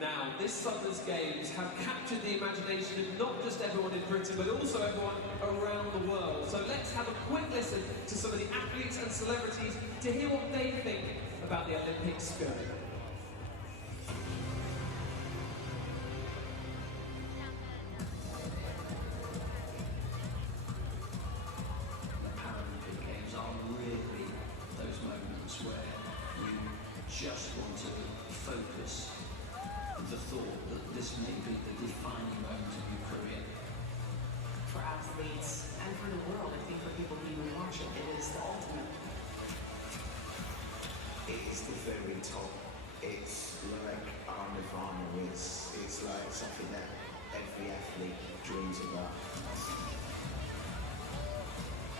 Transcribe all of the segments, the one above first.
Now, this summer's games have captured the imagination of not just everyone in Britain, but also everyone around the world. So let's have a quick listen to some of the athletes and celebrities to hear what they think about the Olympic spirit. The Paralympic Games are really those moments where you just want to focus the thought that this may be the defining moment of your career. For athletes and for the world, I think for people who even watch it, it is the ultimate. It is the very top. It's like our nirvana. It's like something that every athlete dreams about.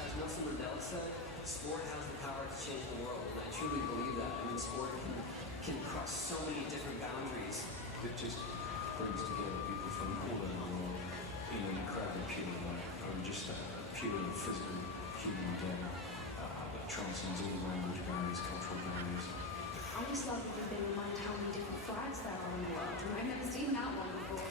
As Nelson Mandela said, sport has the power to change the world, and I truly believe that. I mean, sport can cross so many different boundaries. It just brings together people from all over the world in an incredibly pure way, and just a pure physical human game that transcends all language barriers, cultural barriers. I just love that we've been reminded how many different flags there are in the world, and I've never seen that one before.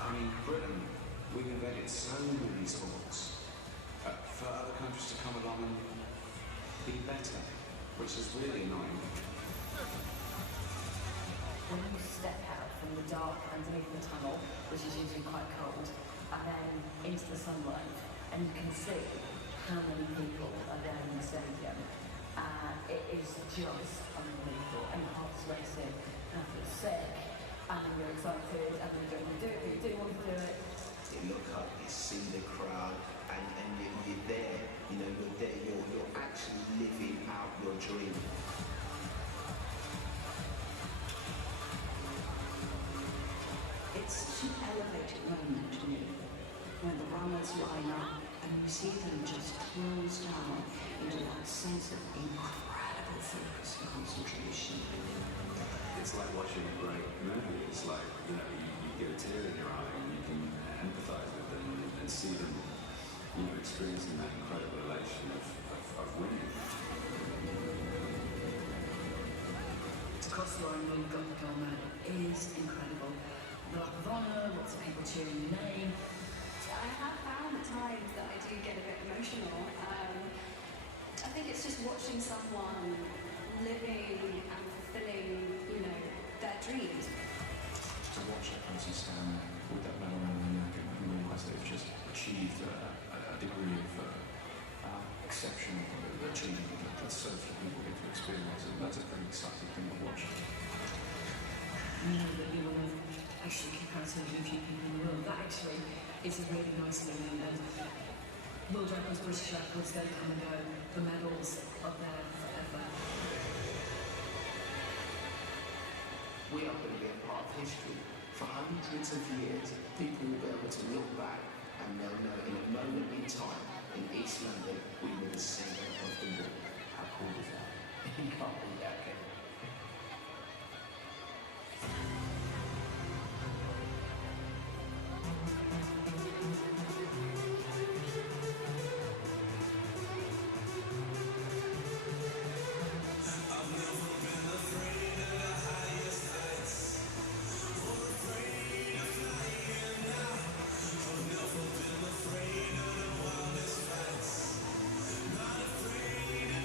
I mean, Britain, we've invented so many sports for other countries to come along and be better, which is really annoying. When you step out from the dark underneath the tunnel, which is usually quite cold, and then into the sunlight, and you can see how many people are there in the stadium, it is just unbelievable, and your heart's racing, and I feel sick, and you're excited, and you don't want to do it, but you do want to do it. You look up, you see the crowd, and you're there, you're there, you're actually living out your dream. It's such an elevated moment to me when the runners line up and you see them just close down into that sense of incredible focus and concentration. It's like watching a great movie. It's like, you get a tear in your eye and you can empathise with them and see them, experiencing that incredible elation of winning. To cross the line when you've got the gold medal is incredible. The lap of honour, lots of people cheering your name. I have found at times that I do get a bit emotional. I think it's just watching someone living and fulfilling, their dreams. To watch that person stand there with that medal around their neck and realise they've just achieved a degree of exceptional achievement that so few people get to experience, and that's a pretty exciting thing to watch. You know that you're one of actually comparatively few people in the world. That actually is a really nice thing, and world records, British records, they come and go. The medals are there forever. We are going to be a part of history. For hundreds of years, people will be able to look back and they'll know in a moment in time, in East London, we were the centre of the world. How cool is that? You can't beat that, can you? Not afraid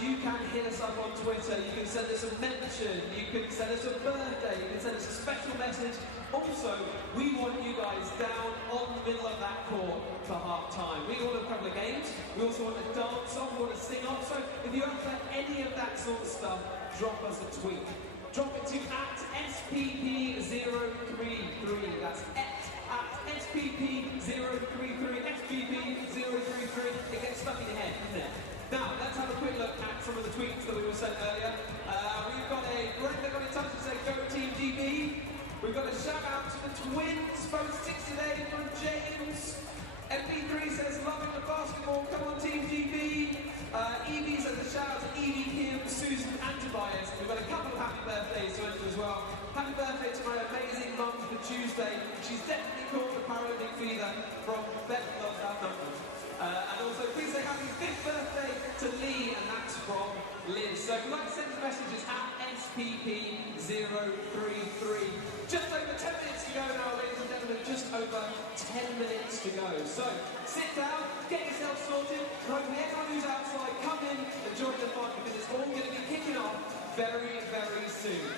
you can hit us up on Twitter, you can send us a mention, you can send us a birthday, you can send us a special message. Also, we want you guys down on the middle of that court for half time. We want a couple of games, we also want to dance off, we want to sing off. So if you have any of that sort of stuff, drop us a tweet. Drop it to @SPP033. That's @SPP033. SPP033. It gets stuck in your head, doesn't it? Now, let's have a quick look at some of the tweets that we were sent earlier. We've got Greg that got in touch and said, go Team GB. We've got a shout out to the twins, both 6 today from James. MP3 says, loving the basketball, come on Team GB. Evie says a shout out to Evie, Kim, Susan and Tobias. We've got a couple of happy birthdays to enter as well. Happy birthday to my amazing mum for Tuesday. She's definitely caught the Paralympic fever from Bedford, Southampton. And also, please say happy 5th birthday to Lee, and that's from Liz. So if you'd like to send us messages at SPP033. Just over 10 minutes to go now, ladies and gentlemen, just over 10 minutes to go. So sit down, get yourself sorted, hopefully everyone who's outside, come in and join the fun because it's all going to be kicking off very, very soon.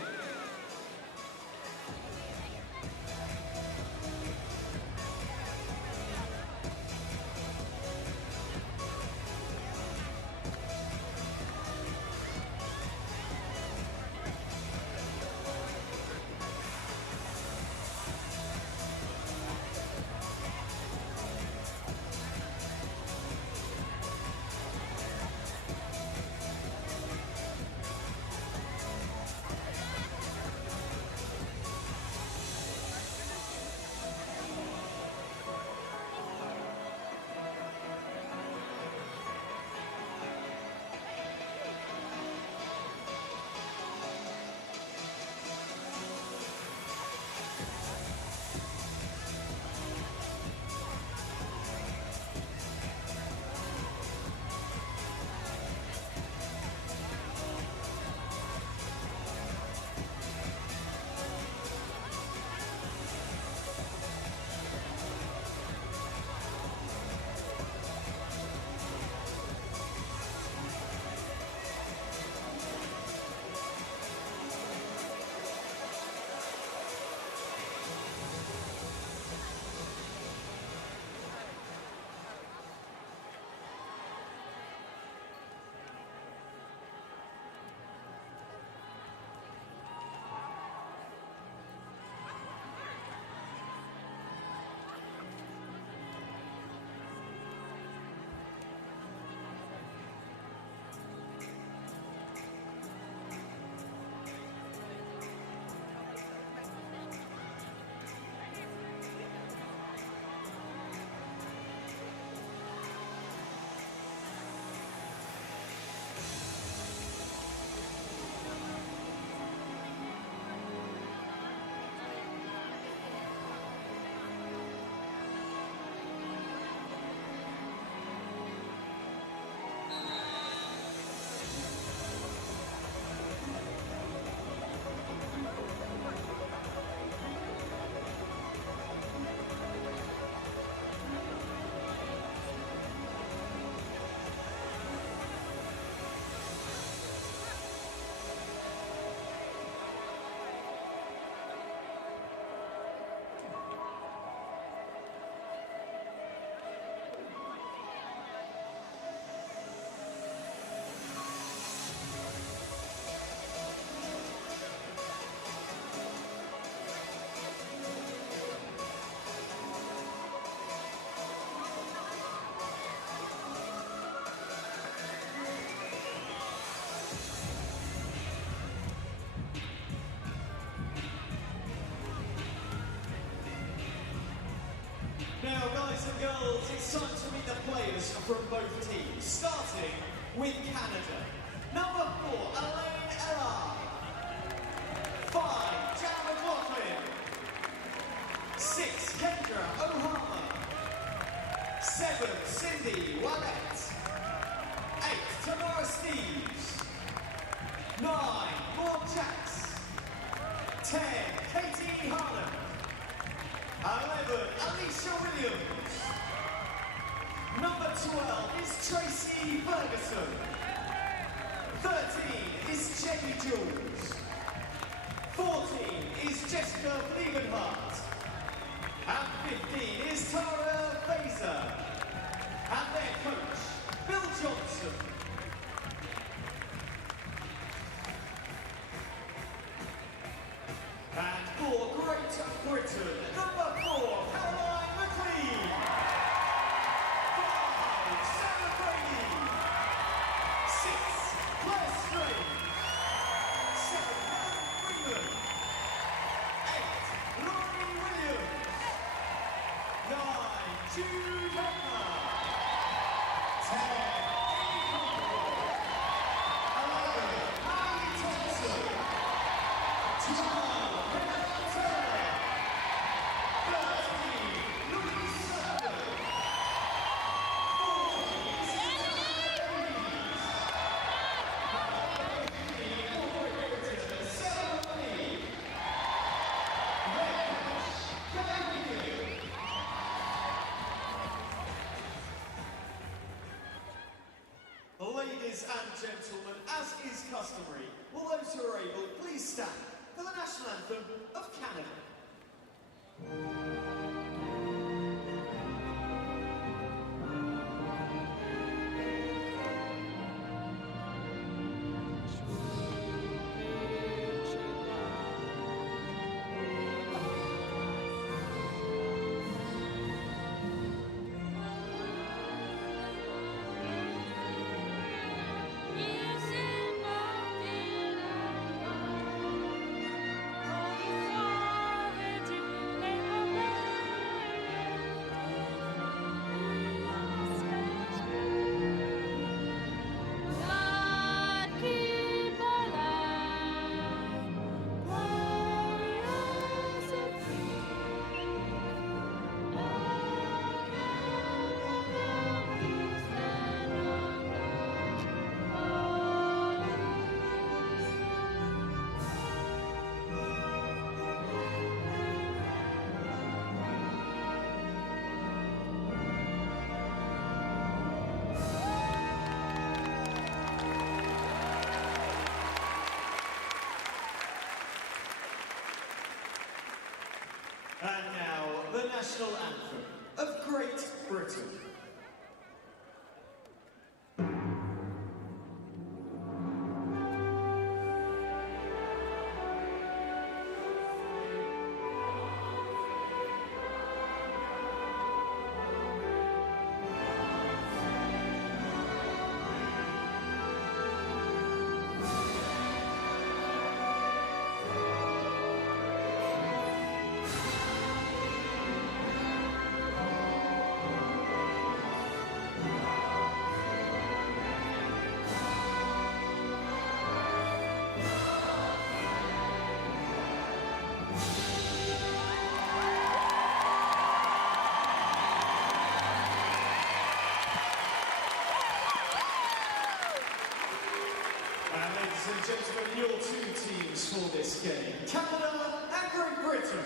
Now, guys and girls, it's time to meet the players from both teams, starting with Canada. Number 4, Elaine Ella. 5, Jan McLaughlin. 6, Kendra O'Hara. 7, Cindy Wallette. 8, Tamara Steves. 9, Maud Jacks. 10, Katie Harlan. 11, Alicia Williams. Number 12 is Tracy Ferguson. 13 is Jenny Jules. 14 is Jessica Liebenhart. And 15 is Tara Fazer. And their coach, Bill Johnson. And for Great Britain, number 4, Caroline McLean. 5, Sarah Brady. 6, Claire Strange. 7, Helen Freeman. 8, Laurie Williams. 9, Jude Hefner. 10, Amy Conroy. 11, Annie Thompson. 12, ladies and gentlemen, as is customary, will those who are able please stand for the national anthem of Canada. And now, the national anthem of Great Britain. Ladies and gentlemen, your two teams for this game, Canada and Great Britain.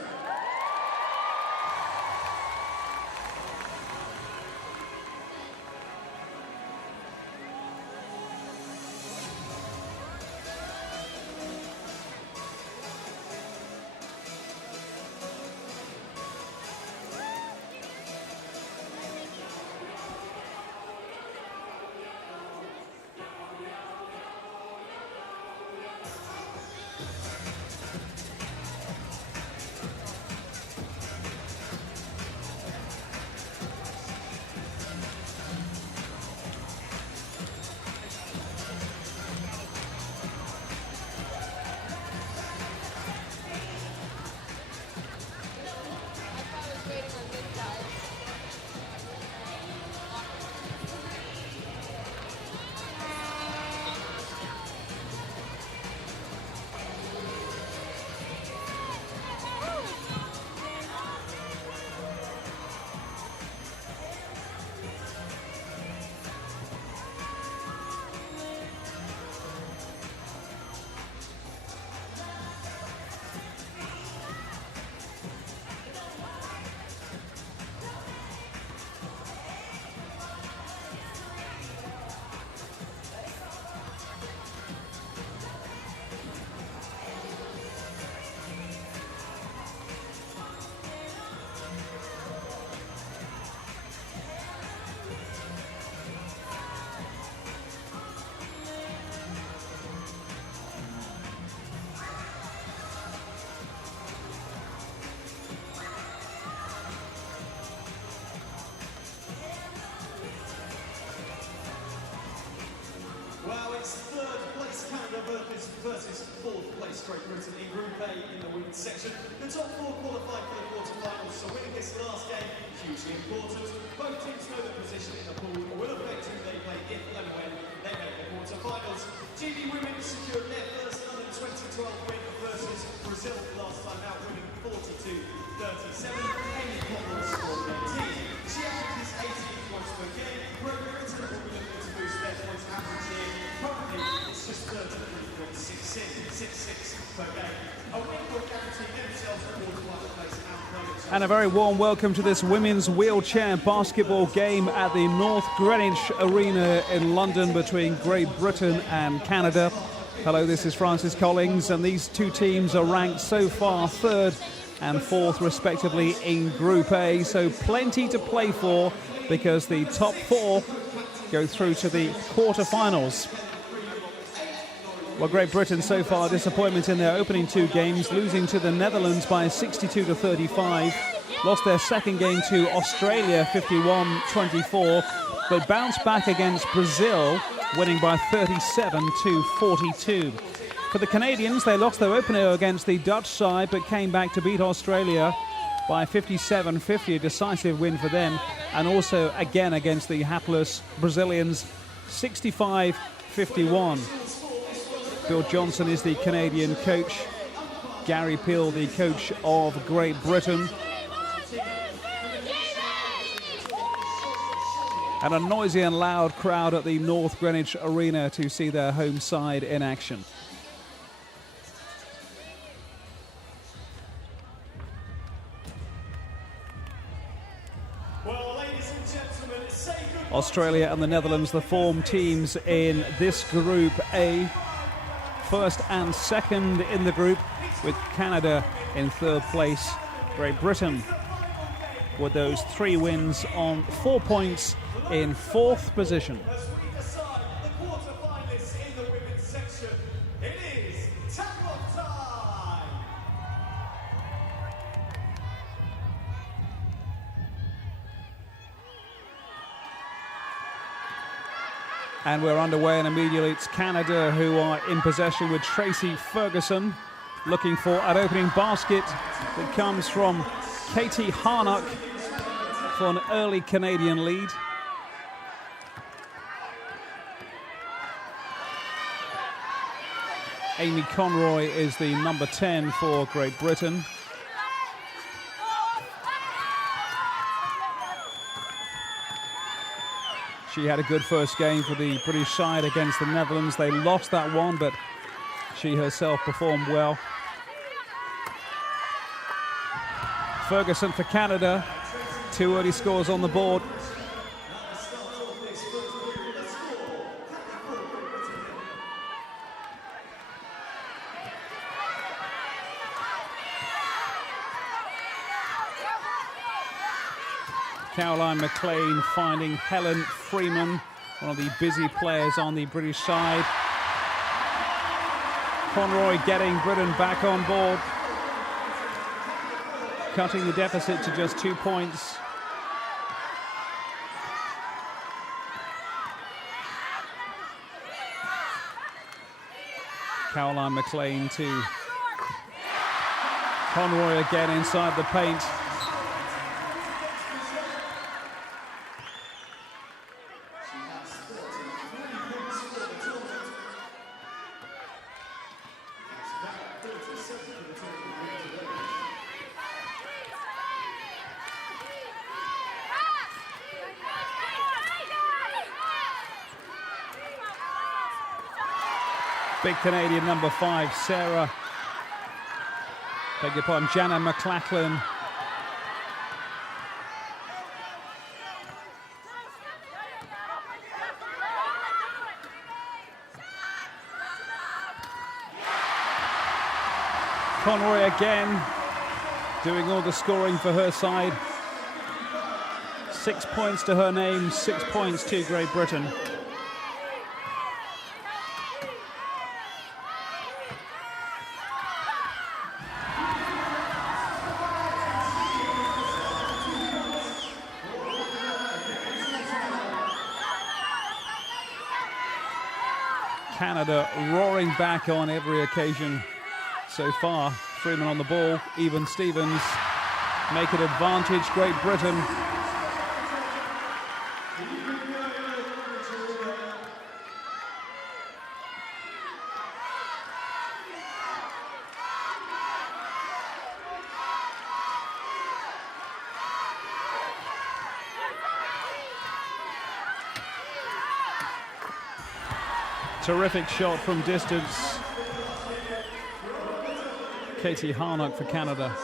versus 4th place Great Britain in Group A in the women's section. The top 4 qualified for the quarter-finals, so winning this last game is hugely important. Both teams know the position in the pool and will affect who they play if and when they make the quarter-finals. GB Women secured their first London 2012 win versus Brazil last time out, winning 42-37. Amy Cotton scored 18. She averages 18 points per game. Great Britain will be looking to boost their points average here. Currently, it's just 33.66 per game. A win will guarantee themselves a quarter-final place outcome. And a very warm welcome to this women's wheelchair basketball game at the North Greenwich Arena in London between Great Britain and Canada. Hello, this is Francis Collins, and these two teams are ranked so far 3rd and 4th respectively in Group A, so plenty to play for because the top 4 go through to the quarter-finals. Well, Great Britain so far disappointment in their opening 2 games, losing to the Netherlands by 62-35, lost their second game to Australia 51-24, but bounced back against Brazil, winning by 37-42. For the Canadians, they lost their opener against the Dutch side, but came back to beat Australia by 57-50, a decisive win for them, and also again against the hapless Brazilians, 65-51. Bill Johnson is the Canadian coach. Gary Peel, the coach of Great Britain. And a noisy and loud crowd at the North Greenwich Arena to see their home side in action. Well, ladies and gentlemen, say goodbye. Australia and the Netherlands, the form teams in this Group A. 1st and 2nd in the group, with Canada in 3rd place. Great Britain with those 3 wins on 4 points in 4th position. As we decide the quarter-finalists in the women's section, it is tap-off time! And we're underway, and immediately it's Canada who are in possession with Tracy Ferguson, looking for an opening basket that comes from Katie Harnock for an early Canadian lead. Amy Conroy is the number 10 for Great Britain. She had a good first game for the British side against the Netherlands. They lost that one, but she herself performed well. Ferguson for Canada. 2 early scores on the board. Caroline McLean finding Helen Freeman, one of the busy players on the British side. Conroy getting Britain back on board, cutting the deficit to just 2 points. Caroline McLean to Conroy again inside the paint. Big Canadian number 5, Jana McLachlan. Conroy again, doing all the scoring for her side. 6 points to her name, 6 points to Great Britain. Canada roaring back on every occasion so far. Freeman on the ball, even Stevens make it advantage Great Britain. Terrific shot from distance. Katie Harnock for Canada.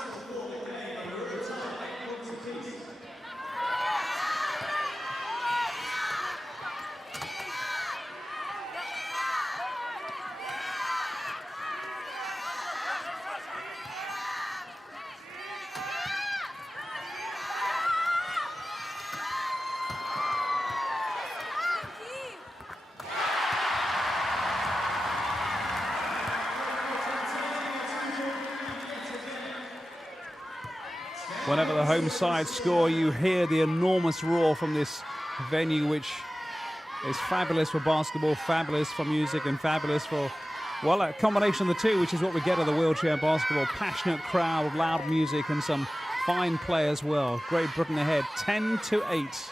Whenever the home side score, you hear the enormous roar from this venue, which is fabulous for basketball, fabulous for music, and fabulous for, well, a combination of the two, which is what we get at the wheelchair basketball. Passionate crowd, loud music, and some fine play as well. Great Britain ahead, 10-8.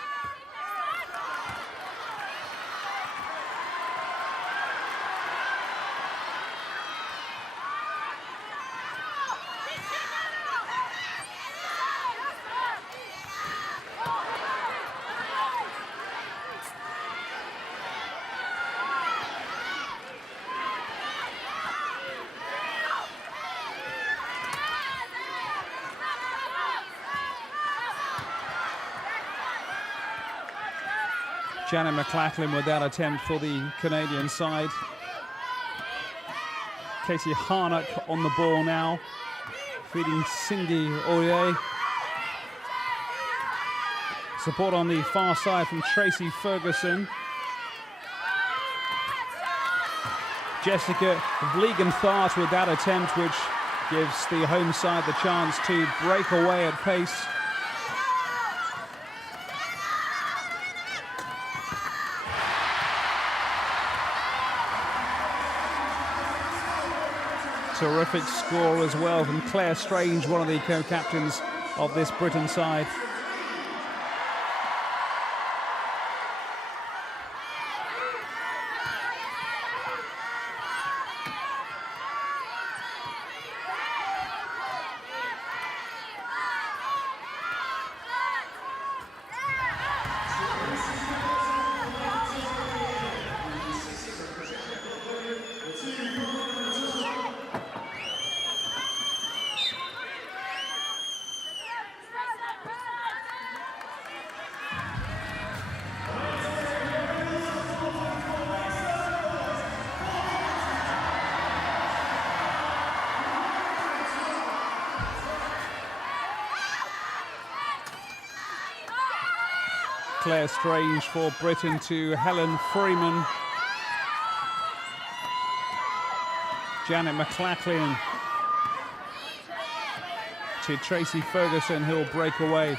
Janet McLachlan with that attempt for the Canadian side. Katie Harnock on the ball now, feeding Cindy Oye. Support on the far side from Tracy Ferguson. Jessica Vliegen-Thart with that attempt, which gives the home side the chance to break away at pace. Terrific score as well from Claire Strange, one of the co-captains of this Britain side. Claire Strange for Britain to Helen Freeman. Janet McLachlan to Tracy Ferguson, who'll break away.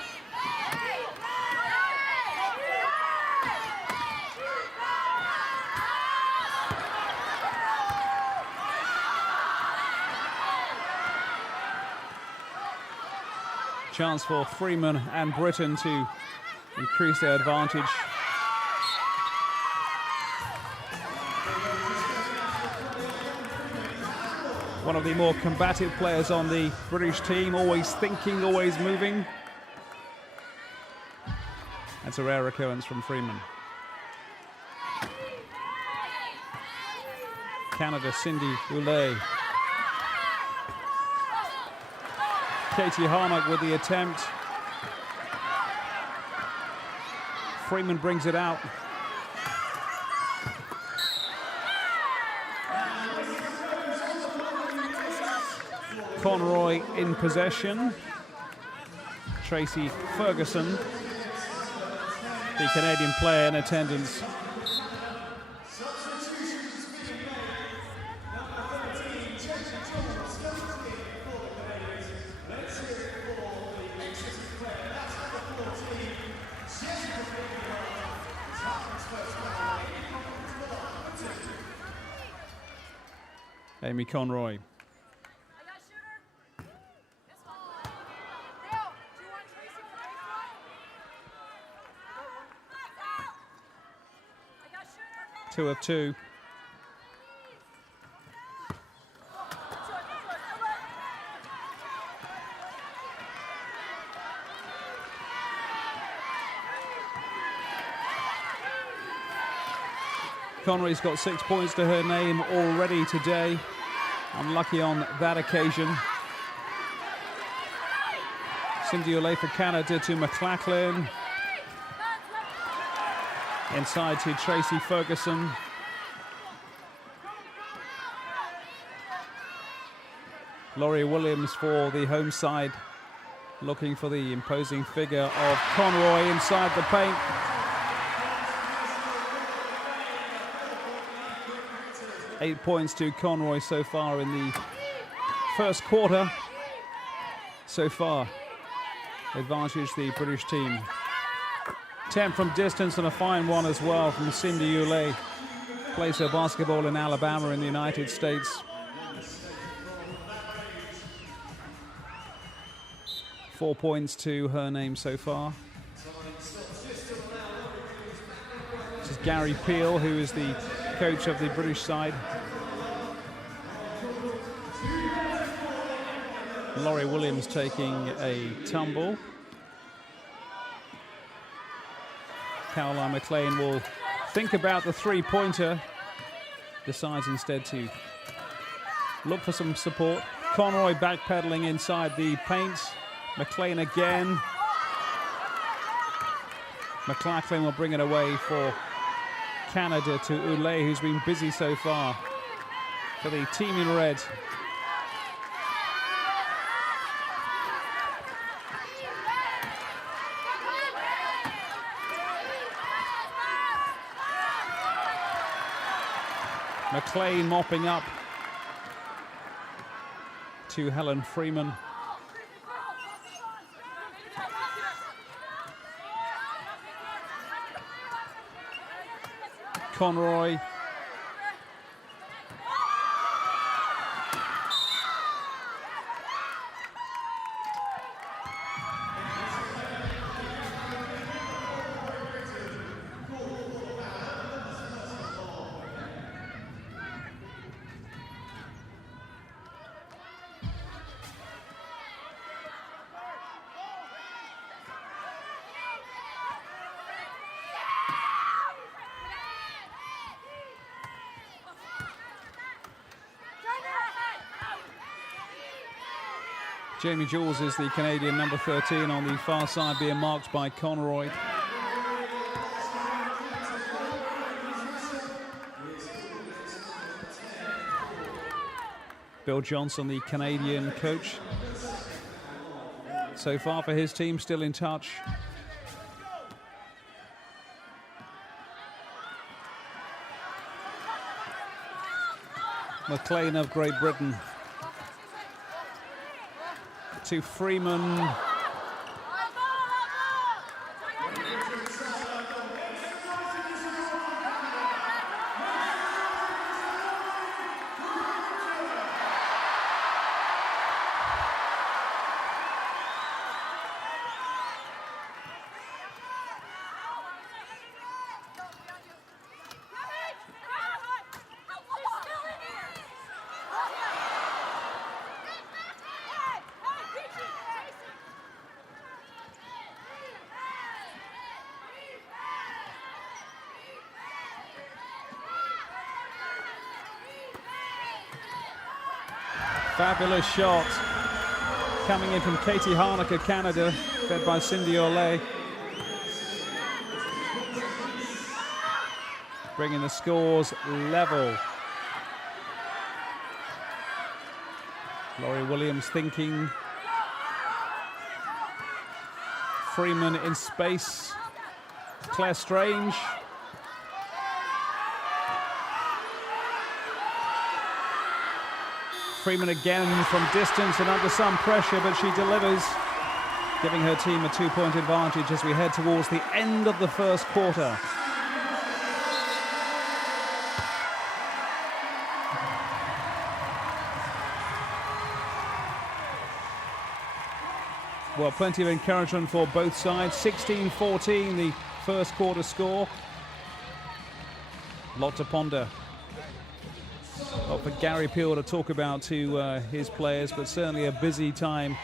Chance for Freeman and Britain to increase their advantage. One of the more combative players on the British team, always thinking, always moving. That's a rare occurrence from Freeman. Canada, Cindy Oulé. Katie Harnock with the attempt. Freeman brings it out. Conroy in possession. Tracy Ferguson, the Canadian player in attendance. Amy Conroy. Two of two. Conroy's got 6 points to her name already today. Unlucky on that occasion. Cindy Olay for Canada to McLachlan. Inside to Tracy Ferguson. Laurie Williams for the home side, looking for the imposing figure of Conroy inside the paint. Eight points to Conroy so far in the first quarter. So far, advantage the British team. 10 from distance and a fine one as well from Cindy Ulay. Plays her basketball in Alabama in the United States. 4 points to her name so far. This is Gary Peel, who is the coach of the British side. Laurie Williams taking a tumble. Caroline McLean will think about the three-pointer. Decides instead to look for some support. Conroy backpedaling inside the paint. McLean again. McLachlan will bring it away for Canada to Ulay, who's been busy so far for the team in red. McLean mopping up to Helen Freeman. Conroy. Jamie Jules is the Canadian number 13 on the far side, being marked by Conroy. Bill Johnson, the Canadian coach. So far for his team, still in touch. McLean of Great Britain. To Freeman. Fabulous shot coming in from Katie Harnack of Canada, fed by Cindy Olay. Bringing the scores level. Laurie Williams thinking. Freeman in space. Claire Strange. Freeman again from distance and under some pressure, but she delivers, giving her team a 2-point advantage as we head towards the end of the first quarter. Well, plenty of encouragement for both sides. 16-14, the first quarter score. Lot to ponder. Not for Gary Peel to talk about to his players, but certainly a busy time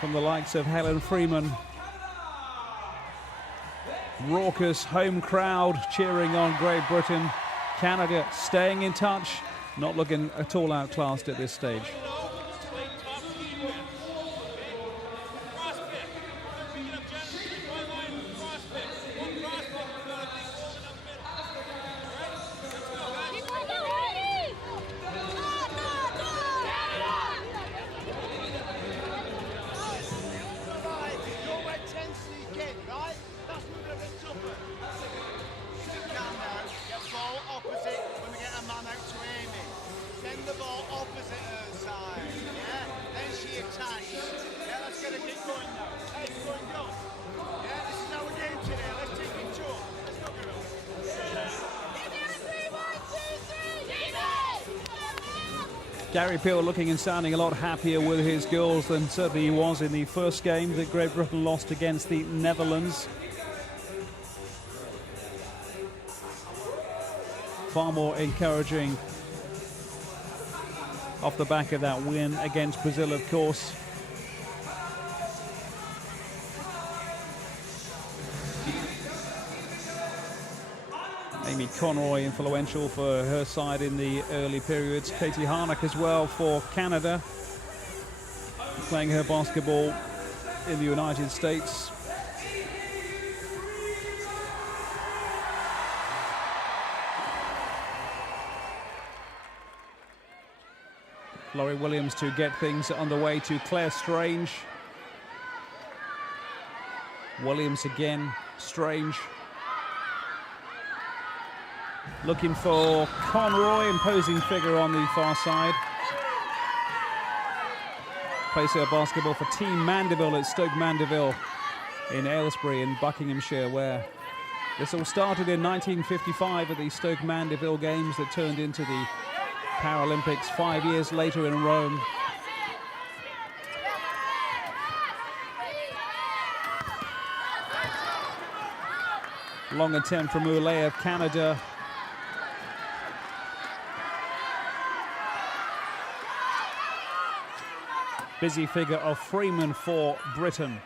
from the likes of Helen Freeman. Raucous home crowd cheering on Great Britain. Canada staying in touch, not looking at all outclassed at this stage. Gary Peel looking and sounding a lot happier with his goals than certainly he was in the first game that Great Britain lost against the Netherlands. Far more encouraging off the back of that win against Brazil, of course. Amy Conroy influential for her side in the early periods. Katie Harnack as well for Canada, playing her basketball in the United States. Laurie Williams to get things underway to Claire Strange. Williams again, Strange. Looking for Conroy, imposing figure on the far side. Plays her basketball for Team Mandeville at Stoke Mandeville in Aylesbury in Buckinghamshire, where this all started in 1955 at the Stoke Mandeville Games that turned into the Paralympics 5 years later in Rome. Long attempt from Oulet of Canada. Busy figure of Freeman for Britain.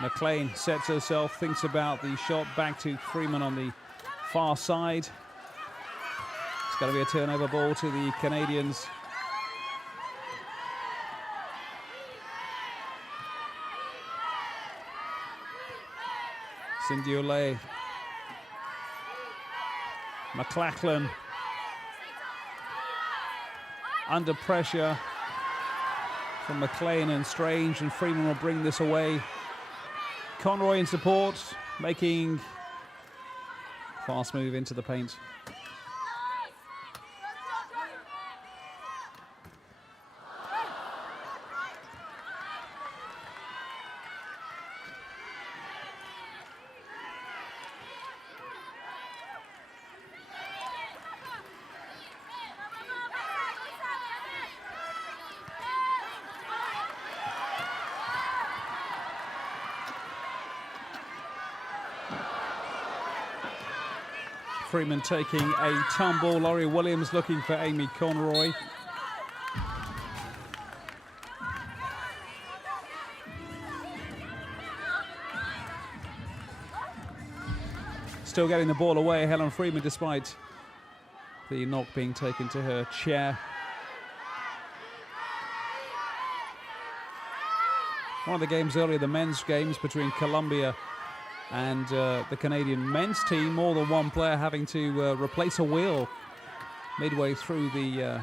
McLean sets herself, thinks about the shot, back to Freeman on the far side. It's going to be a turnover ball to the Canadians. Cindy Oulet. McLachlan. Under pressure from McLean and Strange, and Freeman will bring this away. Conroy in support, making fast move into the paint. Freeman taking a tumble. Laurie Williams looking for Amy Conroy. Still getting the ball away, Helen Freeman, despite the knock being taken to her chair. One of the games earlier, the men's games between Colombia and the Canadian men's team, more than one player having to replace a wheel midway through the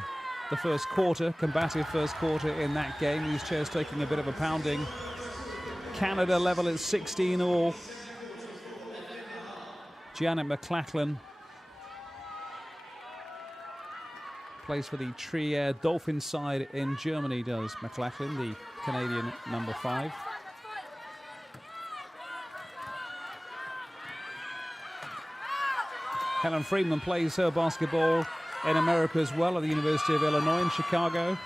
first quarter, combative first quarter in that game. These chairs taking a bit of a pounding. Canada level at 16 all. Janet McLachlan plays for the Trier Dolphins side in Germany, does McLachlan, the Canadian number 5. Helen Freeman plays her basketball in America as well at the University of Illinois in Chicago.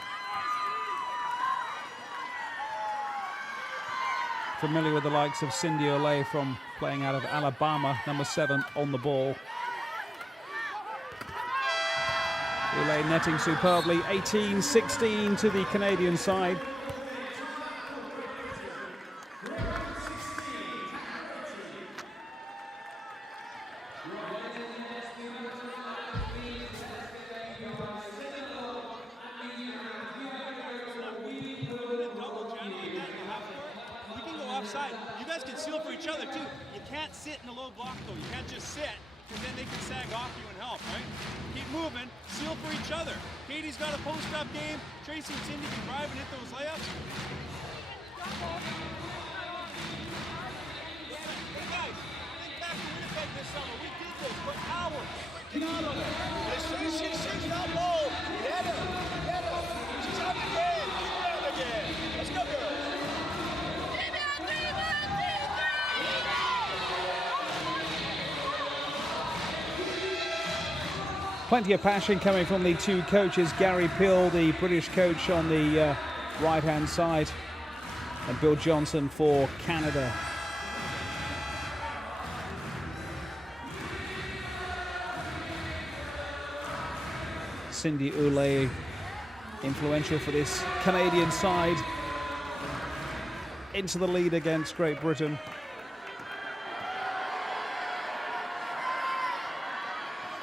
Familiar with the likes of Cindy Olay from playing out of Alabama, number 7 on the ball. Olay netting superbly, 18-16 to the Canadian side. You guys can seal for each other too. You can't sit in the low block though. You can't just sit, because then they can sag off you and help, right? Keep moving, seal for each other. Katie's got a post-up game. Tracy and Cindy can drive and hit those layups. Hey guys, think back to Winnipeg this summer. We did this, but power. Get out of it. She's not low. Get her. Get her. She's on the game. She's on the game. Let's go, girls. Plenty of passion coming from the two coaches. Gary Pill, the British coach, on the right-hand side, and Bill Johnson for Canada. Cindy Olay, influential for this Canadian side, into the lead against Great Britain.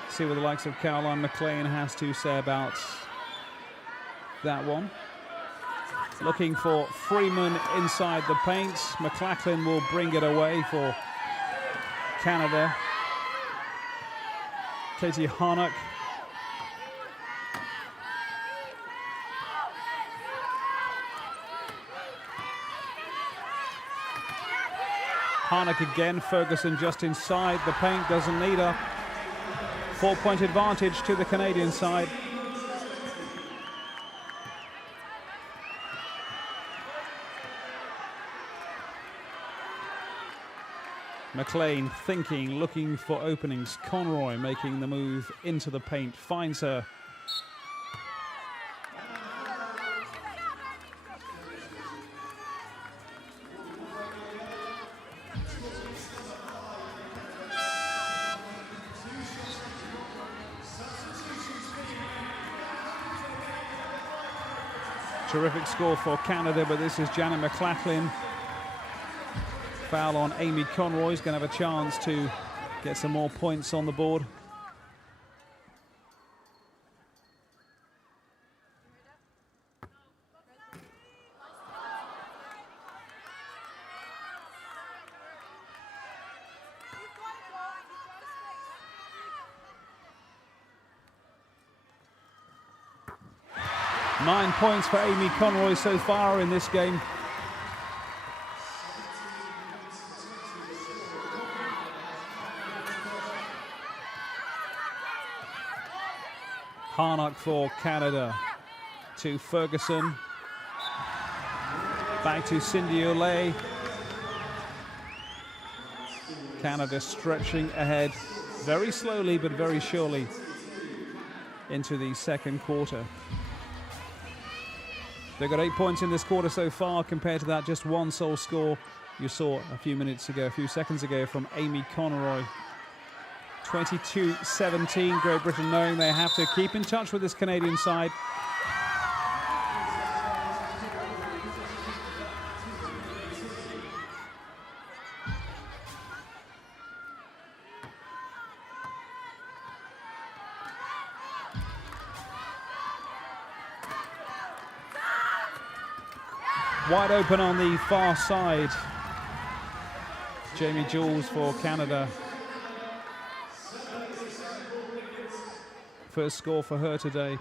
See what the likes of Caroline McLean has to say about that one. Looking for Freeman inside the paint. McLachlan will bring it away for Canada. Katie Harnack. Harnack again, Ferguson just inside the paint, doesn't need her. 4-point advantage to the Canadian side. McLean thinking, looking for openings. Conroy making the move into the paint, finds her. Terrific score for Canada, but this is Janet McLachlan. Foul on Amy Conroy. Is going to have a chance to get some more points on the board. Nine points for Amy Conroy so far in this game. Harnack for Canada. To Ferguson. Back to Cindy Olay. Canada stretching ahead very slowly but very surely into the second quarter. They've got 8 points in this quarter so far, compared to that just one sole score you saw a few seconds ago from Amy Conroy. 22-17, Great Britain knowing they have to keep in touch with this Canadian side. Wide open on the far side. Jamie Jules for Canada. First score for her today.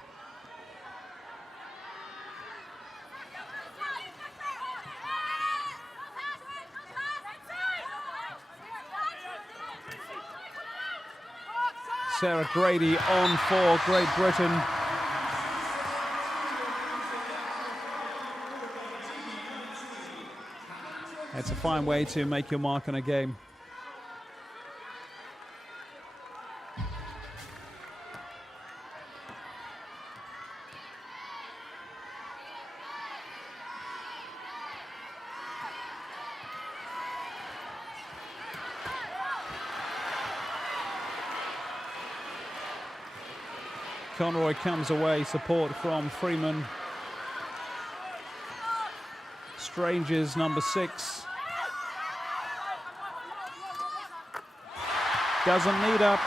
Sarah Grady on for Great Britain. It's a fine way to make your mark on a game. Conroy comes away, support from Freeman. Strangers, number 6. Doesn't need up.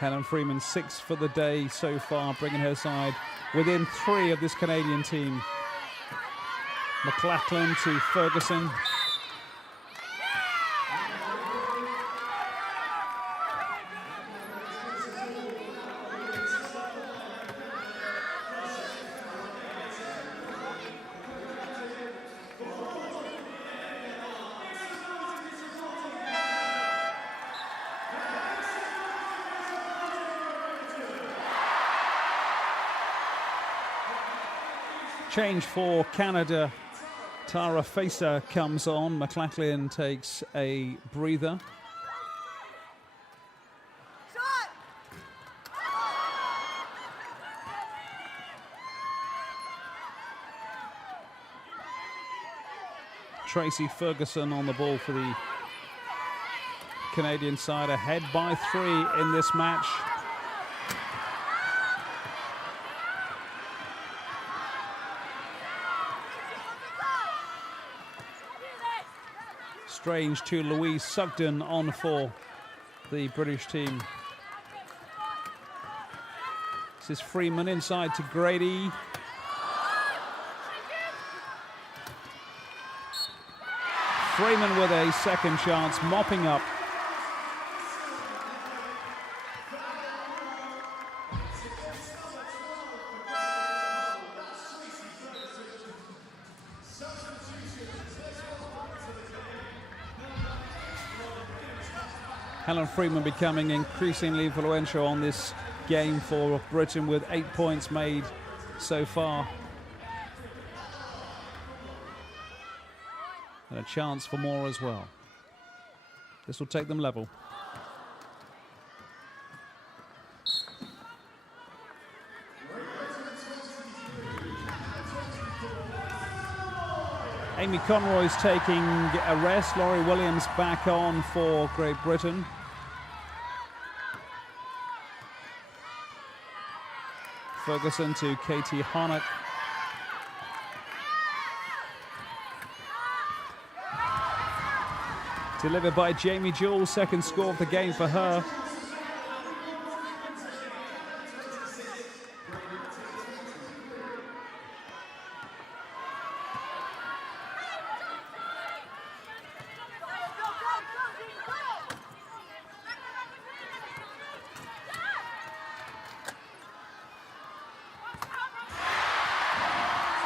Helen Freeman 6 for the day so far, bringing her side within 3 of this Canadian team. McLachlan to Ferguson. Change for Canada. Tara Facer comes on. McLachlan takes a breather. Tracy Ferguson on the ball for the Canadian side, ahead by 3 in this match. Strange to Louise Sugden on for the British team. This is Freeman inside to Grady. Freeman with a second chance, mopping up. Helen Freeman becoming increasingly influential on this game for Britain with 8 points made so far. And a chance for more as well. This will take them level. Amy Conroy's taking a rest. Laurie Williams back on for Great Britain. Ferguson to Katie Harnack. Delivered by Jamie Jewell, second score of the game for her.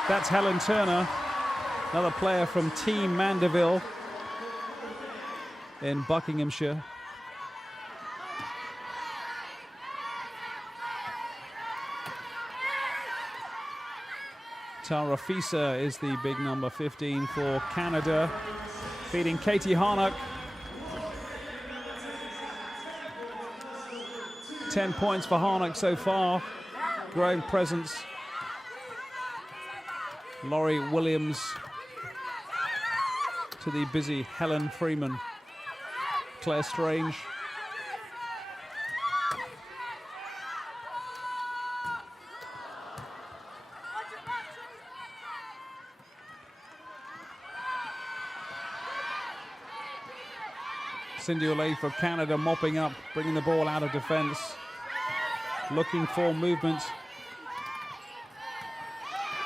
That's Helen Turner, another player from Team Mandeville in Buckinghamshire. Tara Facer is the big number 15 for Canada, feeding Katie Harnack. 10 points for Harnack so far, growing presence. Laurie Williams to the busy Helen Freeman. Claire Strange. Cindy Olay for Canada mopping up, bringing the ball out of defense. Looking for movement.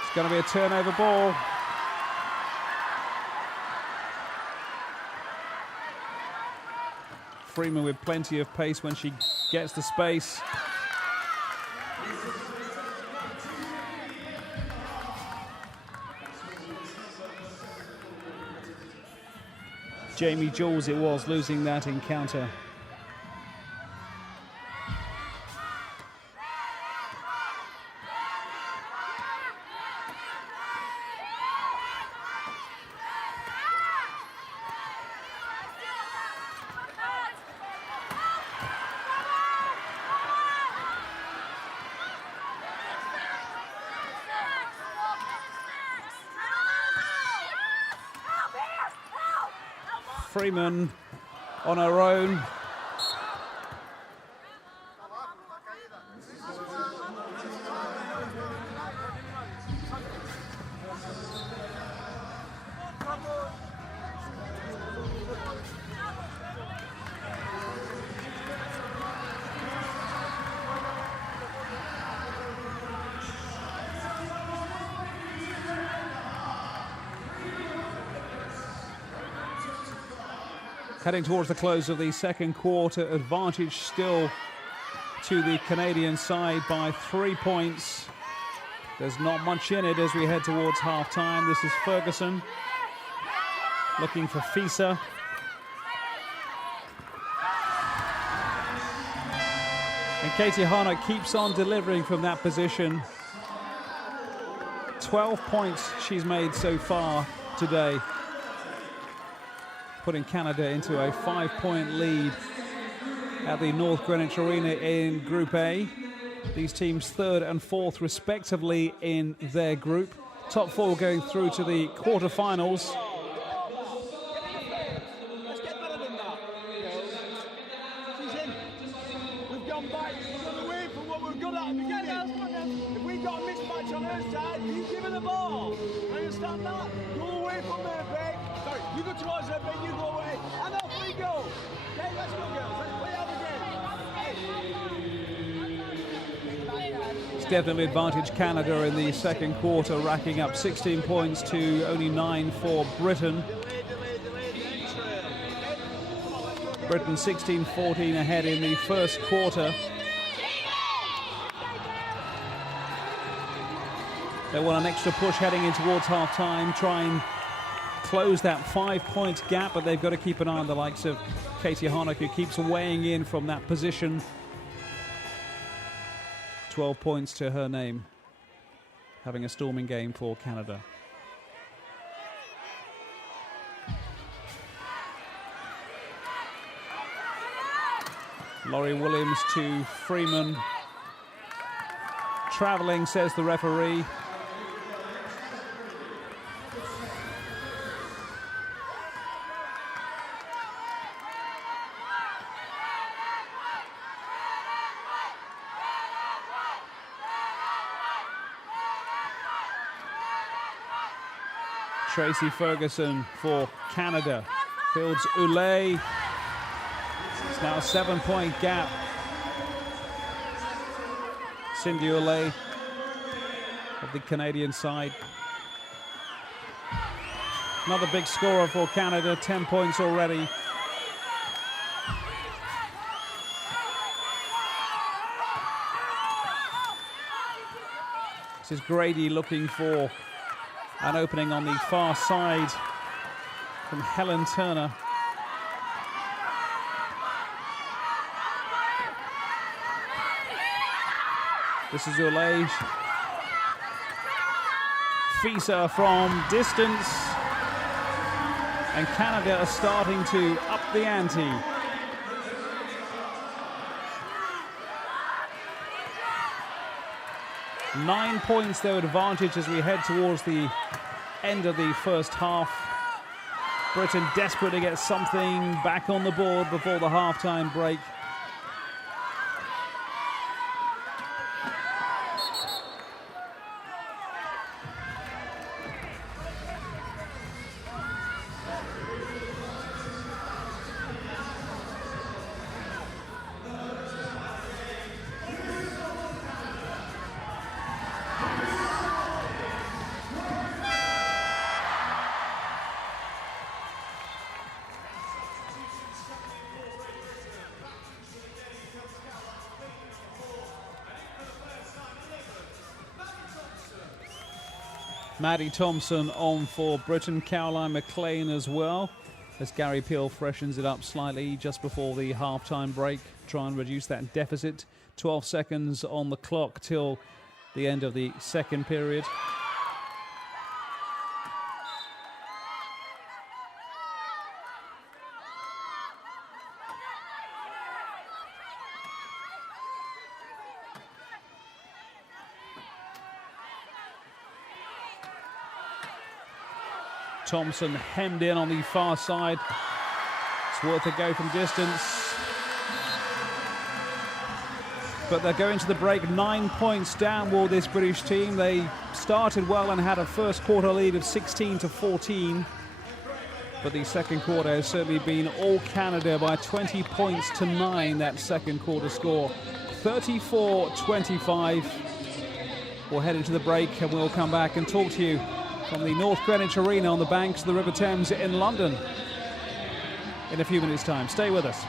It's going to be a turnover ball. Freeman with plenty of pace when she gets the space. Jamie Jules it was losing that encounter. Freeman on her own. Heading towards the close of the second quarter, advantage still to the Canadian side by 3 points. There's not much in it as we head towards half-time. This is Ferguson looking for Fisa. And Katie Harnett keeps on delivering from that position. 12 points she's made so far today, putting Canada into a 5-point lead at the North Greenwich Arena in Group A. These teams third and fourth respectively in their group. Top four going through to the quarterfinals. Let's get better than that. She's in. We've gone back. We've gone away from what we're good at the beginning. If we've got a mismatch on her side, you give her the ball. Understand that? Go away from her, Beck. Sorry, you go towards her, Beck, you go away. And off we go. Okay, let's go, girls. Let's play out again. It's definitely advantage Canada in the second quarter, racking up 16 points to only 9 for Britain. Britain 16-14 ahead in the first quarter. They want an extra push heading in towards half-time, try and close that 5-point gap, but they've got to keep an eye on the likes of Katie Harnett, who keeps weighing in from that position. 12 points to her name, having a storming game for Canada. Laurie Williams to Freeman. Travelling, says the referee. Tracy Ferguson for Canada. Fields Ulay. It's now a 7-point gap. Cindy Ulay of the Canadian side. Another big scorer for Canada, 10 points already. This is Grady looking for an opening on the far side from Helen Turner. This is Ulay. Fisa from distance. And Canada are starting to up the ante. Nine points their advantage as we head towards the end of the first half. Britain desperate to get something back on the board before the half-time break. Maddie Thompson on for Britain, Caroline McLean as well, as Gary Peel freshens it up slightly just before the half-time break, try and reduce that deficit. 12 seconds on the clock till the end of the second period. Thompson hemmed in on the far side. It's worth a go from distance. But they're going to the break 9 points downward, this British team. They started well and had a first quarter lead of 16-14. But the second quarter has certainly been all Canada by 20 points to 9, that second quarter score. 34-25. We'll head into the break and we'll come back and talk to you from the North Greenwich Arena on the banks of the River Thames in London in a few minutes' time. Stay with us.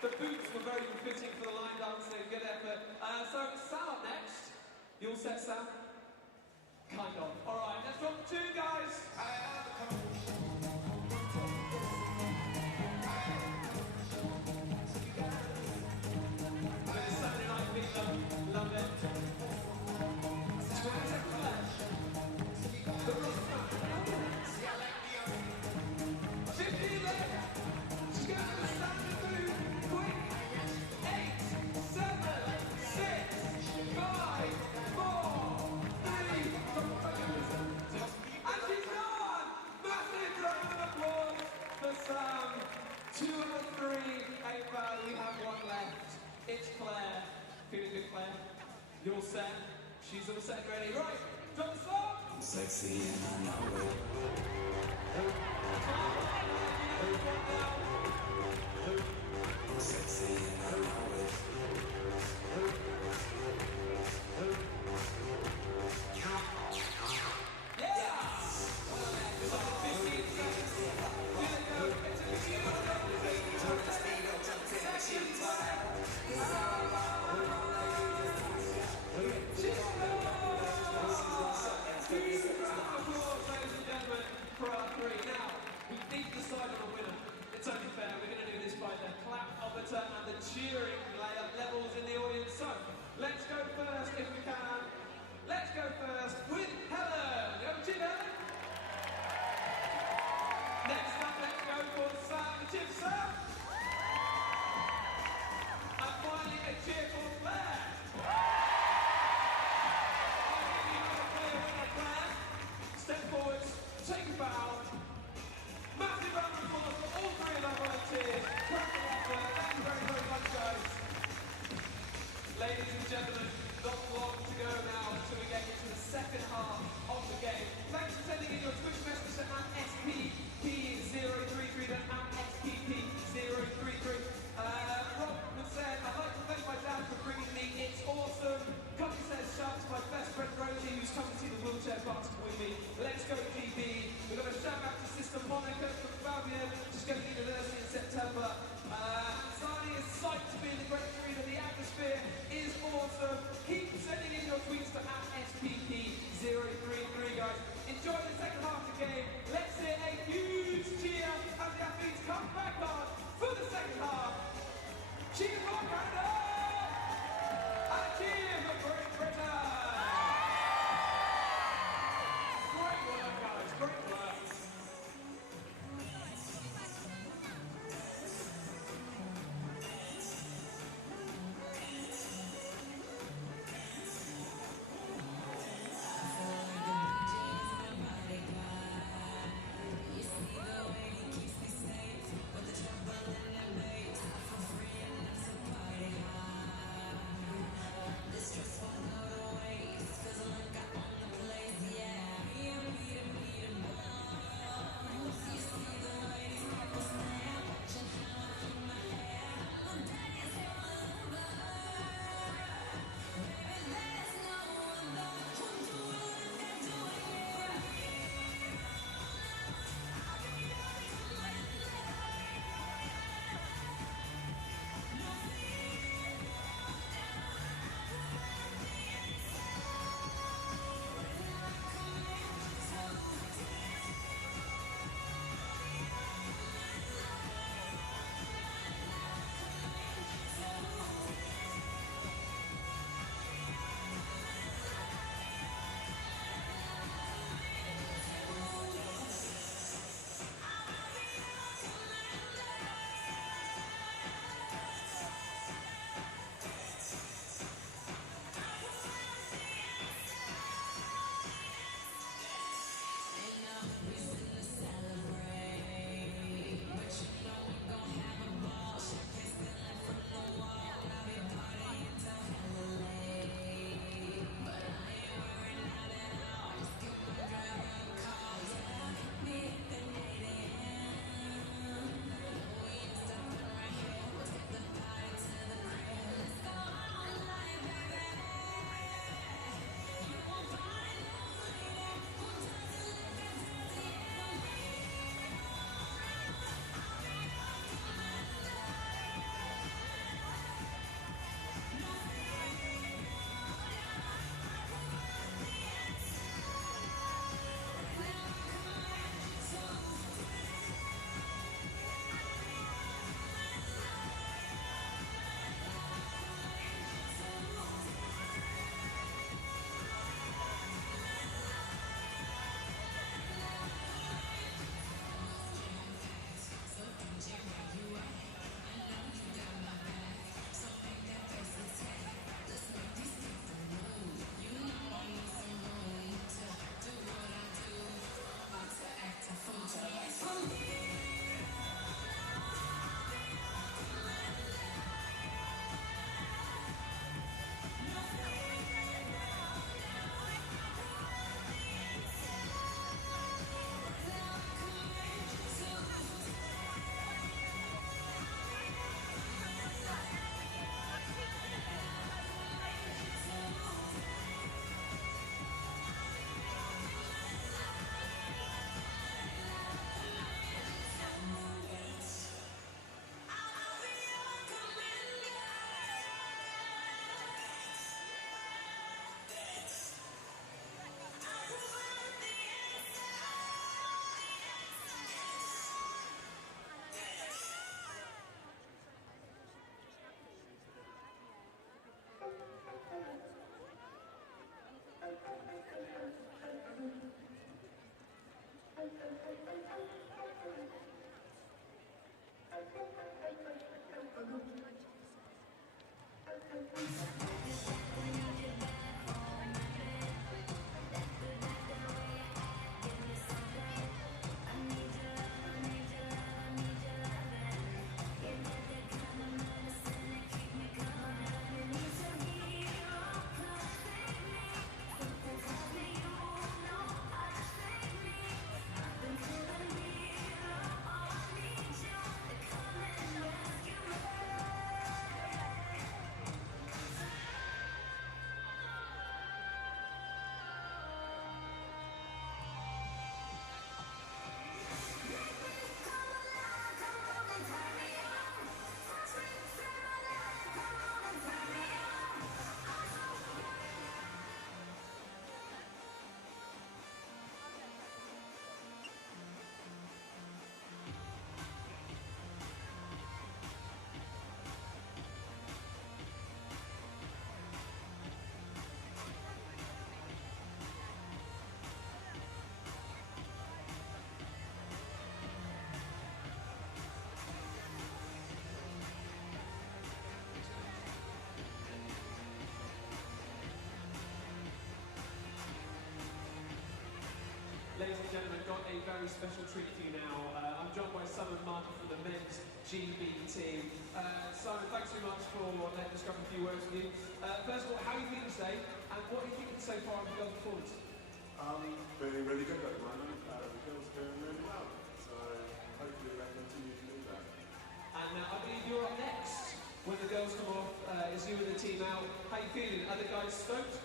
The boots were very fitting for the line dancing, good effort. So Sal up next. You all set, Sal? Kind of. All right, let's drop the tune, guys. Saturday night fever, love it. 20 seconds left. The rock. 15 left. She's going to the standard move. Quick. 8, 7, 6, 2 out of 3, 8 foul, we have 1 left. It's Claire. Feeling good, Claire? You're all set? She's all set and ready. Right, drop the song! I'm sexy and I know it. I'm sexy and I know it. And the cheering levels in the audience. So, let's go first if we can. Let's go first with Helen. Over to you, Helen. Next up, let's go for Sam. Cheers, Sam. And finally, a cheer for Claire. Claire. Step forwards, take a bow. Massive round of applause for all 3 of our volunteers. Thank you very, very much, guys. Ladies and gentlemen, not long to go now until we get into the second half of the game. Thanks for sending in your Twitch message at SPP033, then at SPP033. Rob said, I'd like to thank my dad for bringing me It's Awesome. Cubby says, shout out to my best friend Rosie, who's come to see the wheelchair basketball with me. Let's go, GB. We've got a shout Ladies and gentlemen, got a very special treat for you now. I'm joined by Simon Martin from the men's GB team. Simon, thanks so much for letting us grab a few words with you. First of all, how are you feeling today, and what are you thinking so far of the girls' performance? Feeling really good at the moment. The girls are doing really well, so hopefully they continue to do that. And I believe you're up next. When the girls come off, it's you and the team out. How are you feeling? Are the guys stoked?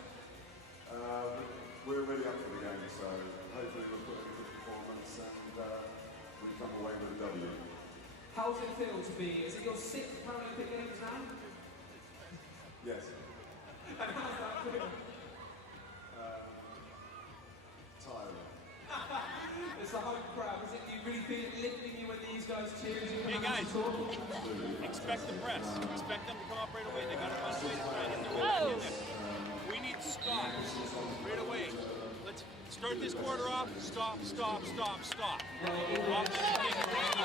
We're really up for the game, so hopefully we'll put in a good performance and we'll come away with a W. How does it feel to be, is it your 6th Paralympic Games now? Yes. And how's that feel? Tiring. It's the home crowd, is it? You really feel it lifting you when these guys cheer you? Hey guys, expect the press. Expect them to come up right away. They got to find a way to try and get their way in there. We need stops right away. Let's start this quarter off. Stop, stop, stop, stop. Off the kick, back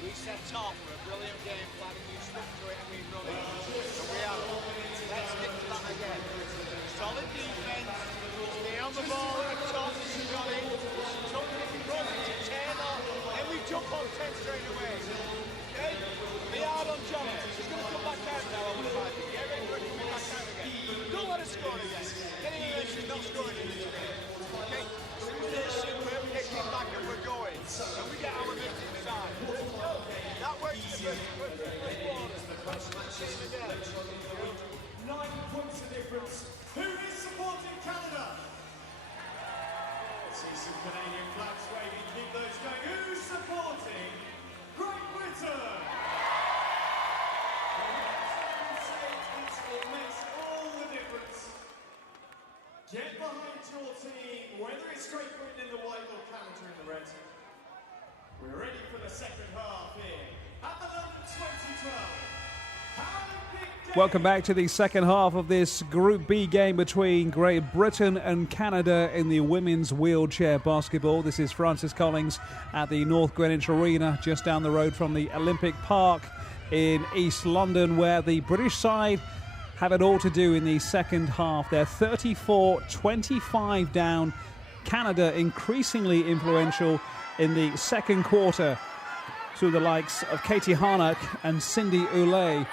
We set off for a brilliant game plan and you stuck to it and we run it. And we have. Let's stick to that again. Solid defence. Stay on the ball at the top as you got it. Took it in front to Taylor. Then we jump on 10 straight away. Okay? Be hard on Johnson. She's going to come back out now, I would imagine. Get ready for her to come back out again. Don't let her score again. Getting her in, she's not scoring in this game. Okay? As soon as they're super, we get kicked back and we're going. And we get our bits inside. That works in the first quarter. 9 points of difference. Who is supporting Canada? See some Canadian flags waving. Keep those going. Who's supporting Great Britain? It makes all the difference. Get behind your team, whether it's Great Britain in the white or Canada in the red. We're ready for the second half here at the London 2012 Paralympic Games. Welcome back to the second half of this Group B game between Great Britain and Canada in the women's wheelchair basketball. This is Francis Collings at the North Greenwich Arena, just down the road from the Olympic Park in East London, where the British side have it all to do in the second half. They're 34-25 down. Canada increasingly influential in the second quarter through the likes of Katie Harnack and Cindy Ulay.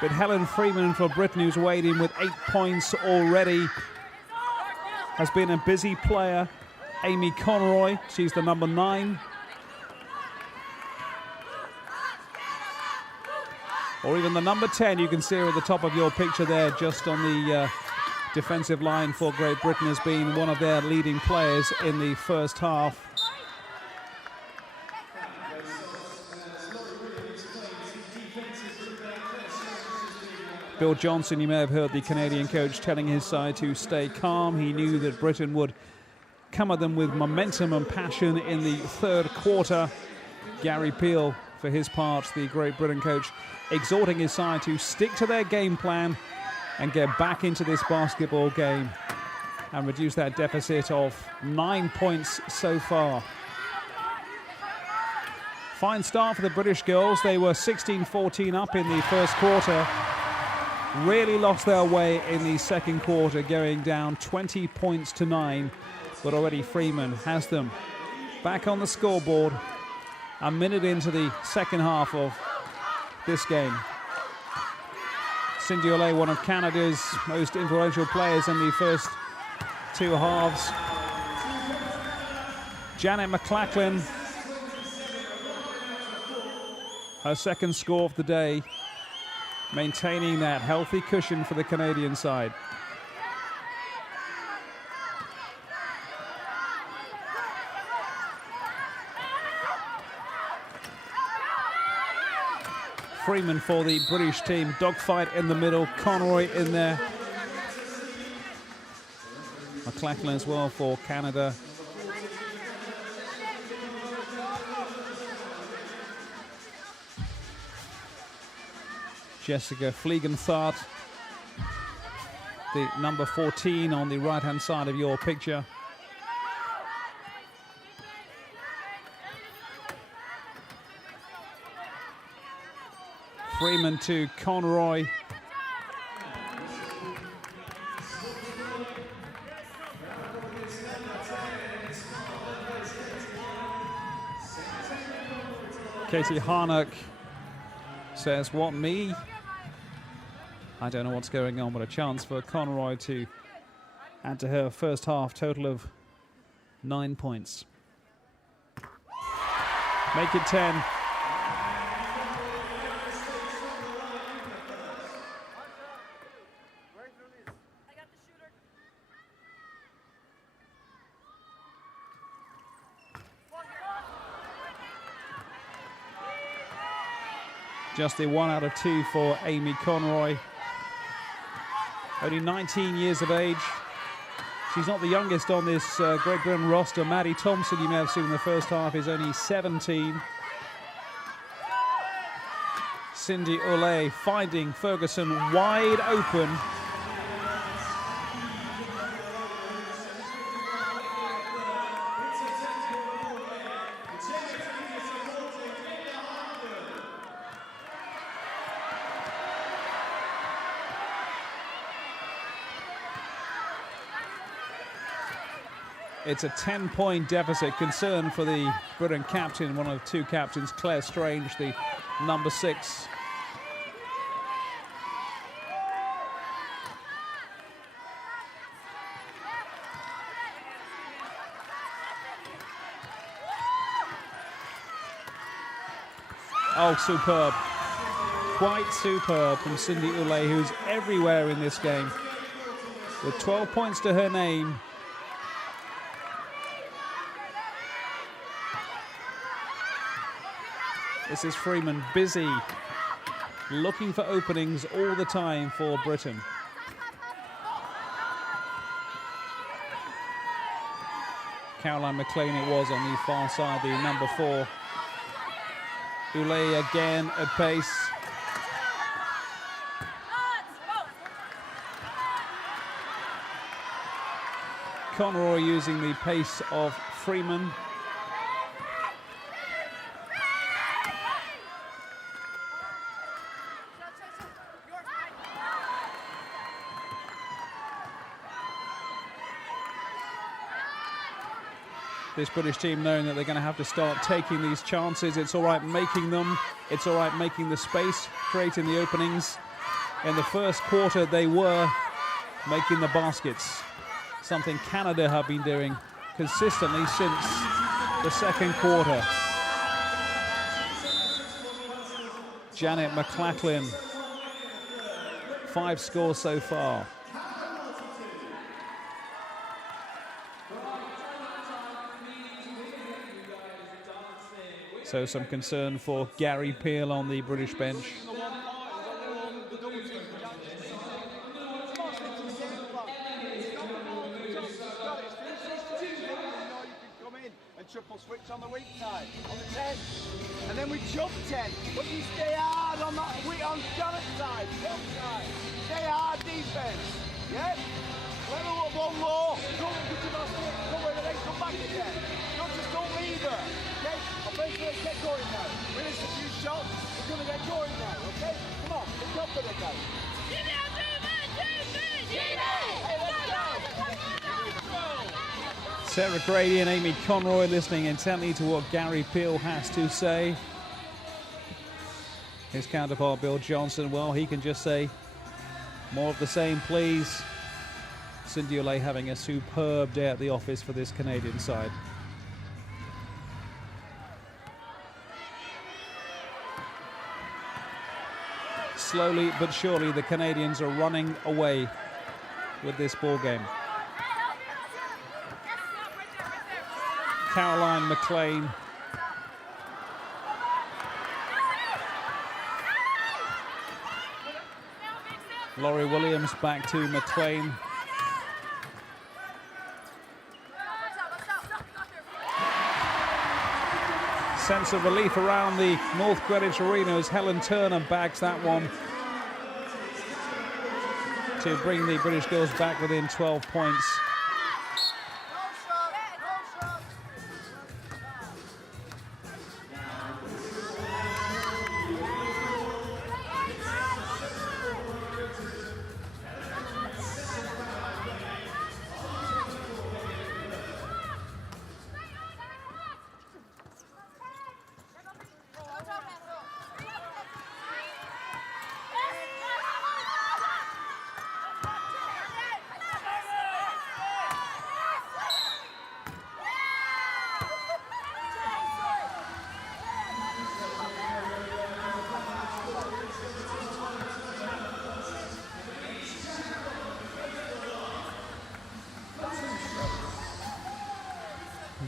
But Helen Freeman for Britain, who's weighed in with 8 points already, has been a busy player. Amy Conroy, she's the number 9. Or even the number 10, you can see her at the top of your picture there, just on the defensive line for Great Britain, has been one of their leading players in the first half. Bill Johnson, you may have heard the Canadian coach telling his side to stay calm. He knew that Britain would come at them with momentum and passion in the third quarter. Gary Peel, for his part, the Great Britain coach, exhorting his side to stick to their game plan and get back into this basketball game and reduce that deficit of 9 points so far. Fine start for the British girls. They were 16-14 up in the first quarter. Really lost their way in the second quarter, going down 20 points to 9. But already Freeman has them back on the scoreboard a minute into the second half of this game. Cindy Olay, one of Canada's most influential players in the first two halves. Janet McLachlan, her second score of the day, maintaining that healthy cushion for the Canadian side. Freeman for the British team. Dogfight in the middle. Conroy in there. McLachlan as well for Canada. Jessica Fliegenthart, the number 14 on the right-hand side of your picture. Freeman to Conroy. Katie Harnack says, "What, me?" I don't know what's going on, but a chance for Conroy to add to her first half total of 9 points. Make it 10. Just the 1 out of 2 for Amy Conroy. Only 19 years of age. She's not the youngest on this Great Britain roster. Maddie Thompson, you may have seen in the first half, is only 17. Cindy Olay finding Ferguson wide open. It's a 10-point deficit. Concern for the Britain captain, one of two captains, Claire Strange, the number 6. Oh, superb. Quite superb from Cindy Olay, who's everywhere in this game. With 12 points to her name. This is Freeman, busy, looking for openings all the time for Britain. Caroline McLean it was on the far side, the number 4. Olay again at pace. Conroy using the pace of Freeman. This British team knowing that they're going to have to start taking these chances. It's all right making them. It's all right making the space, creating the openings. In the first quarter, they were making the baskets, something Canada have been doing consistently since the second quarter. Janet McLachlan, 5 scores so far. So some concern for Gary Peel on the British bench. triple switch on the weak side, on the 10. And then we jump 10, but you stay hard on that on Janet's side, jump side. Stay hard defense, yeah? Level up one more, come and then come back again. Don't leave her, okay? Let's get going now. Finish a few shots, we're gonna get going now, okay? Come on, be confident now. Sarah Grady and Amy Conroy listening intently to what Gary Peel has to say. His counterpart Bill Johnson, well, he can just say more of the same, please. Cindy Olay having a superb day at the office for this Canadian side. Slowly but surely the Canadians are running away with this ball game. Caroline McLean. Laurie Williams back to McLean. Sense of relief around the North Greenwich Arena as Helen Turner bags that one to bring the British girls back within 12 points.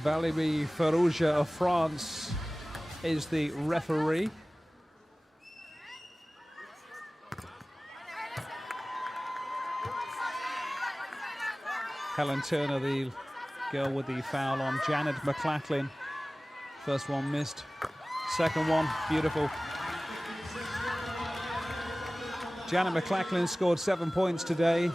Valérie Ferrugia of France is the referee. Helen Turner, the girl with the foul on Janet McLachlan. First one missed, second one beautiful. Janet McLachlan scored 7 points today.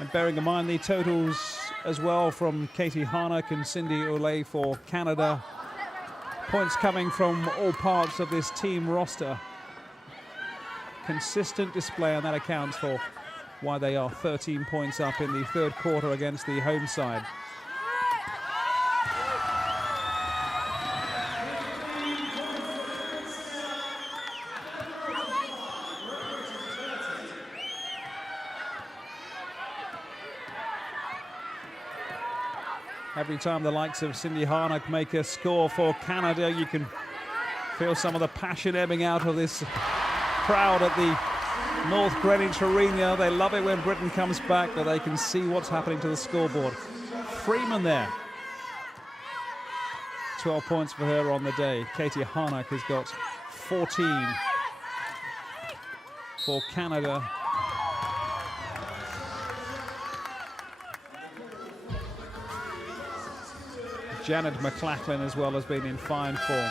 And bearing in mind the totals as well from Katie Harnack and Cindy Olay for Canada. Points coming from all parts of this team roster. Consistent display, and that accounts for why they are 13 points up in the third quarter against the home side. Every time the likes of Cindy Harnack make a score for Canada, you can feel some of the passion ebbing out of this crowd at the North Greenwich Arena. They love it when Britain comes back, but they can see what's happening to the scoreboard. Freeman there. 12 points for her on the day. Katie Harnack has got 14 for Canada. Janet McLachlan as well has been in fine form.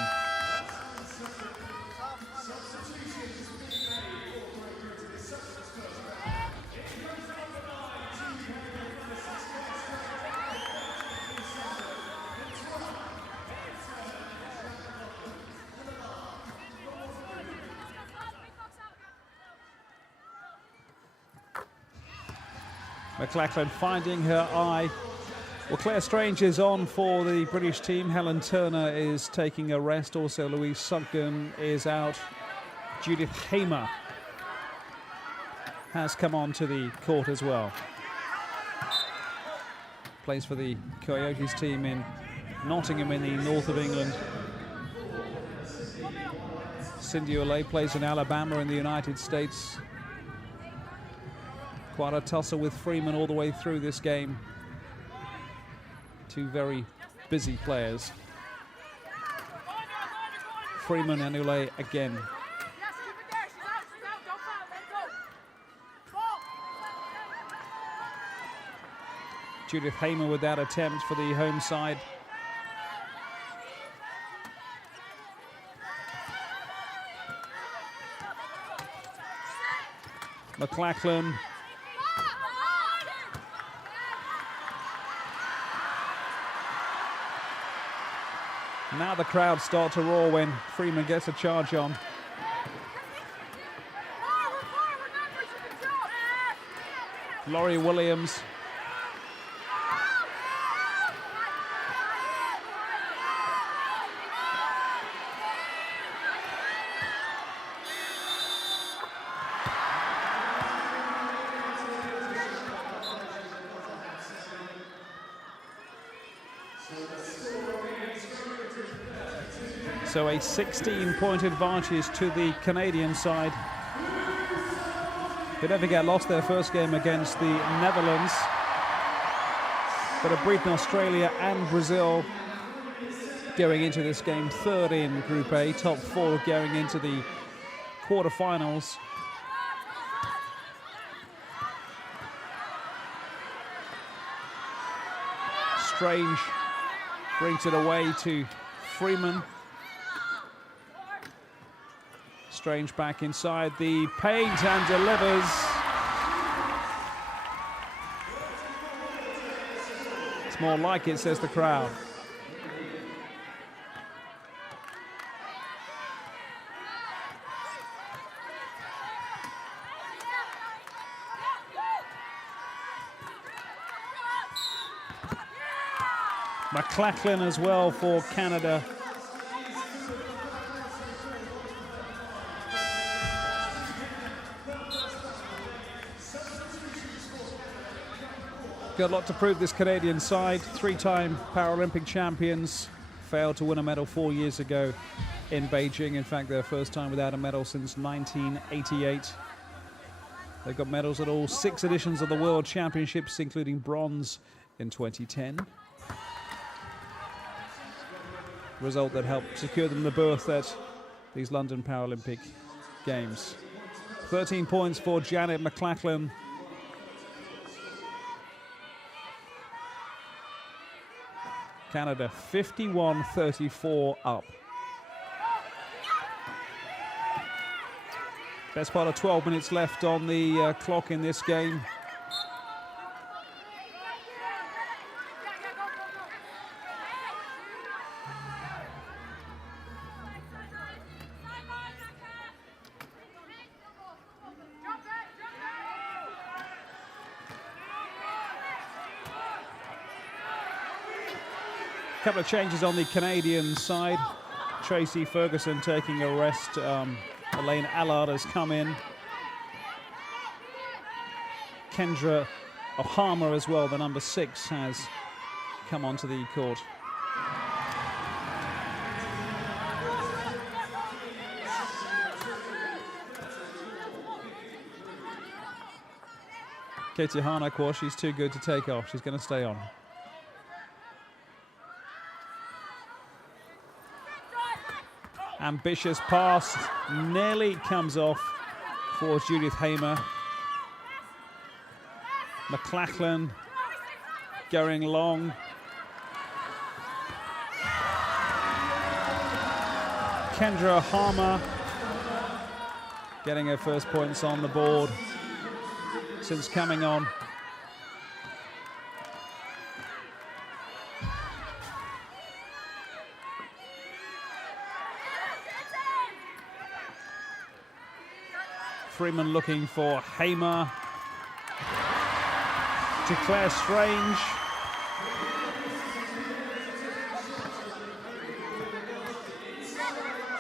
McLachlan finding her eye. Well, Claire Strange is on for the British team. Helen Turner is taking a rest. Also, Louise Sugden is out. Judith Hamer has come on to the court as well. Plays for the Coyotes team in Nottingham in the north of England. Cindy Olay plays in Alabama in the United States. Quite a tussle with Freeman all the way through this game. Two very busy players. Freeman and Olay again. Judith Hamer with that attempt for the home side. McLachlan. Now the crowd start to roar when Freeman gets a charge on. Laurie Williams. So a 16-point advantage to the Canadian side, who never get lost their first game against the Netherlands, but have beaten Australia and Brazil going into this game, third in Group A, top four going into the quarterfinals. Strange brings it away to Freeman. Strange back inside the paint and delivers. It's more like it, says the crowd. McLachlan as well for Canada. Got a lot to prove, this Canadian side. Three-time Paralympic champions. Failed to win a medal 4 years ago in Beijing. In fact, their first time without a medal since 1988. They've got medals at all 6 editions of the World Championships, including bronze in 2010. Result that helped secure them the berth at these London Paralympic Games. 13 points for Janet McLachlan. Canada 51-34 up. Best part of 12 minutes left on the clock in this game. Couple of changes on the Canadian side. Tracy Ferguson taking a rest. Elaine Allard has come in. Kendra Ohama as well, the number 6, has come onto the court. Katie Hana, of course, she's too good to take off. She's going to stay on. Ambitious pass, nearly comes off for Judith Hamer. McLachlan going long. Kendra Harmer getting her first points on the board since coming on. Freeman looking for Hamer. To Claire Strange.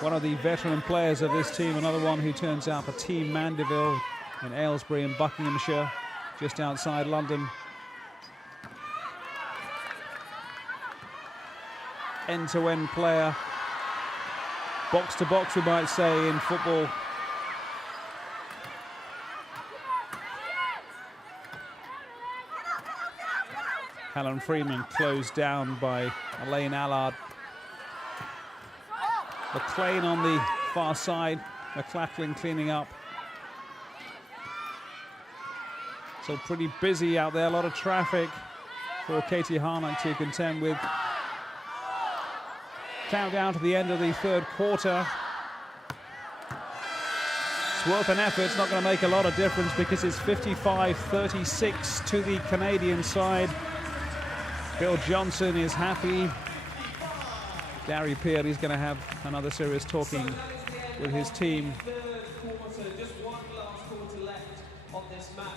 One of the veteran players of this team, another one who turns out for Team Mandeville in Aylesbury in Buckinghamshire, just outside London. End-to-end player. Box to box, we might say, in football. Helen Freeman closed down by Elaine Allard. McLean on the far side. McLachlan cleaning up. So pretty busy out there, a lot of traffic for Katie Harnack to contend with. Countdown to the end of the third quarter. It's worth an effort. It's not going to make a lot of difference because it's 55-36 to the Canadian side. Bill Johnson is happy. Gary Pearl is going to have another serious talking with his team. Just one last quarter left on this match.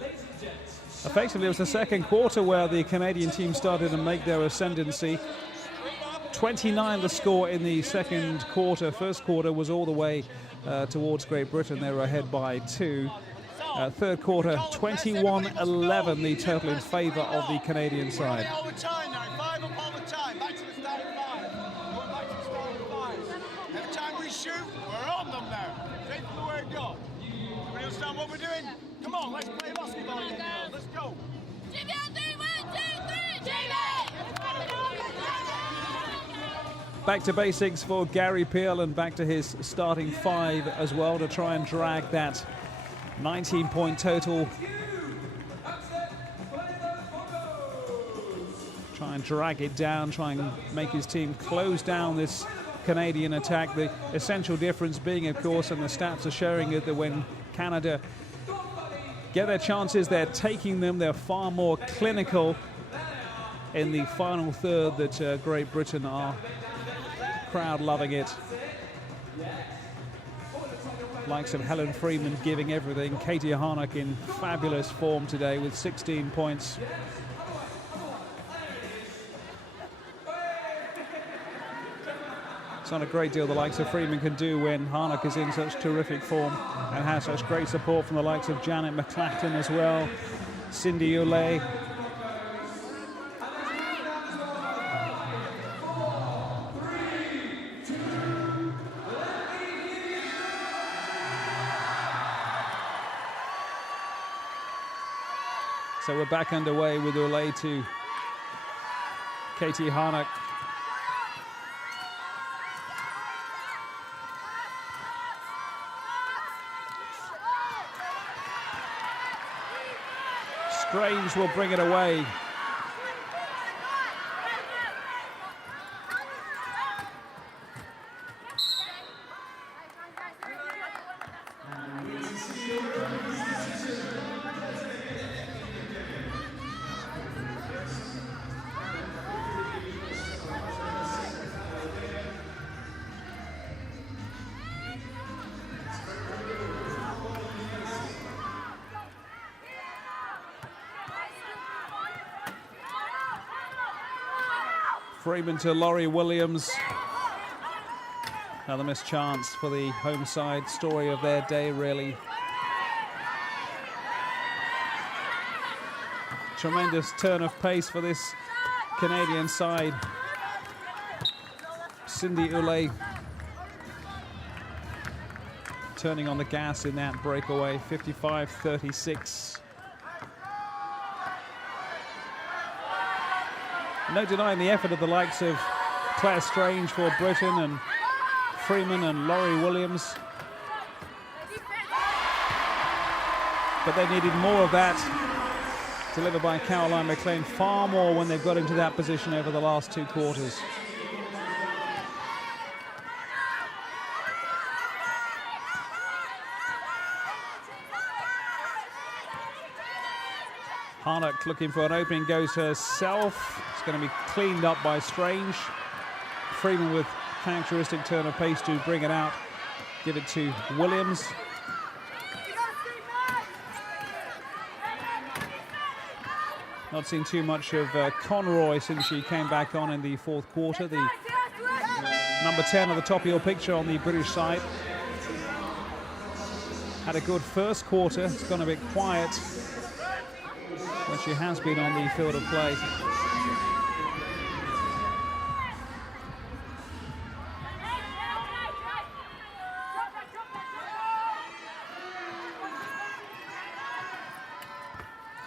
Ladies and gents. Effectively, it was the second quarter where the Canadian team started to make their ascendancy. 29 the score in the second quarter. First quarter was all the way towards Great Britain. They were ahead by 2. Third quarter, 21-11 the total in favour of the Canadian side. Every time we shoot, we're on them now. Take the word go. We understand what we're doing? Come on, let's play basketball again, girls. Let's go. Back to basics for Gary Pearl and back to his starting 5 as well to try and drag that 19-point total. Try and drag it down, try and make his team close down this Canadian attack. The essential difference being, of course, and the stats are showing it, that when Canada get their chances, they're taking them. They're far more clinical in the final third that Great Britain are. Crowd loving it. Likes of Helen Freeman giving everything. Katie Harnack in fabulous form today with 16 points. It's not a great deal the likes of Freeman can do when Harnack is in such terrific form and has such great support from the likes of Janet McClachton as well, Cindy Ulay. So we're back underway with Ulay to Katie Harnack. Strange will bring it away. Freeman to Laurie Williams. Another missed chance for the home side. Story of their day, really. Tremendous turn of pace for this Canadian side. Cindy Ulay turning on the gas in that breakaway. 55-36. No denying the effort of the likes of Claire Strange for Britain and Freeman and Laurie Williams. But they needed more of that, delivered by Caroline McLean, far more when they've got into that position over the last 2 quarters. Harnack looking for an opening, goes herself. It's going to be cleaned up by Strange. Freeman with characteristic turn of pace to bring it out. Give it to Williams. Not seen too much of Conroy since she came back on in the fourth quarter. The number 10 at the top of your picture on the British side. Had a good first quarter. It's gone a bit quiet when she has been on the field of play.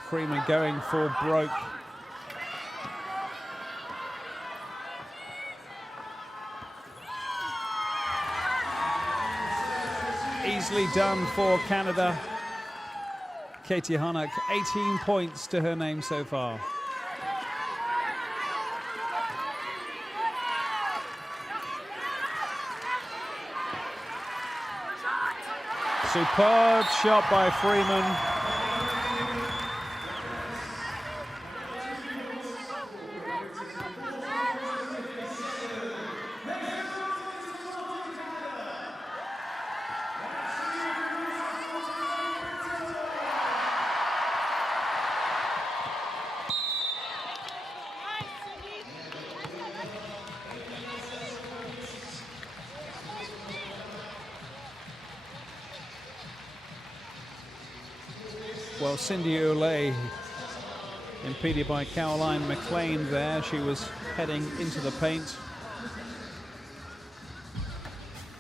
Freeman going for broke. Easily done for Canada. Katie Harnack, 18 points to her name so far. Superb shot by Freeman. Well, Cindy Olay impeded by Caroline McLean there. She was heading into the paint.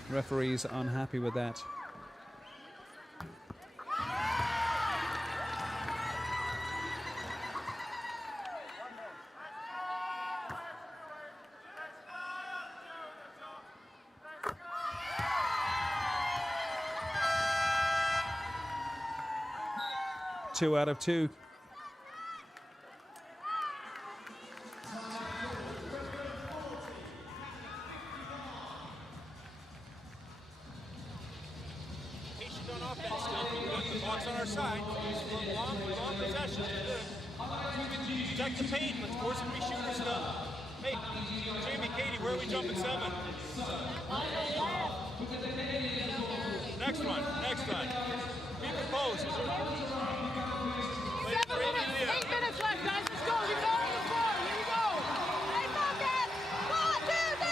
Referees unhappy with that. Two out of two. Patience on offense still. We've got the box on our side. Long possessions are good. Protect the paint. Let's force some reshooters stuff. Hey, Jamie, Katie, where are we jumping 7? Next one. Be proposed. 8 minutes left, guys. Let's go. Leave it all on the floor. Here we go. Hey, focus. 1, 2, 3.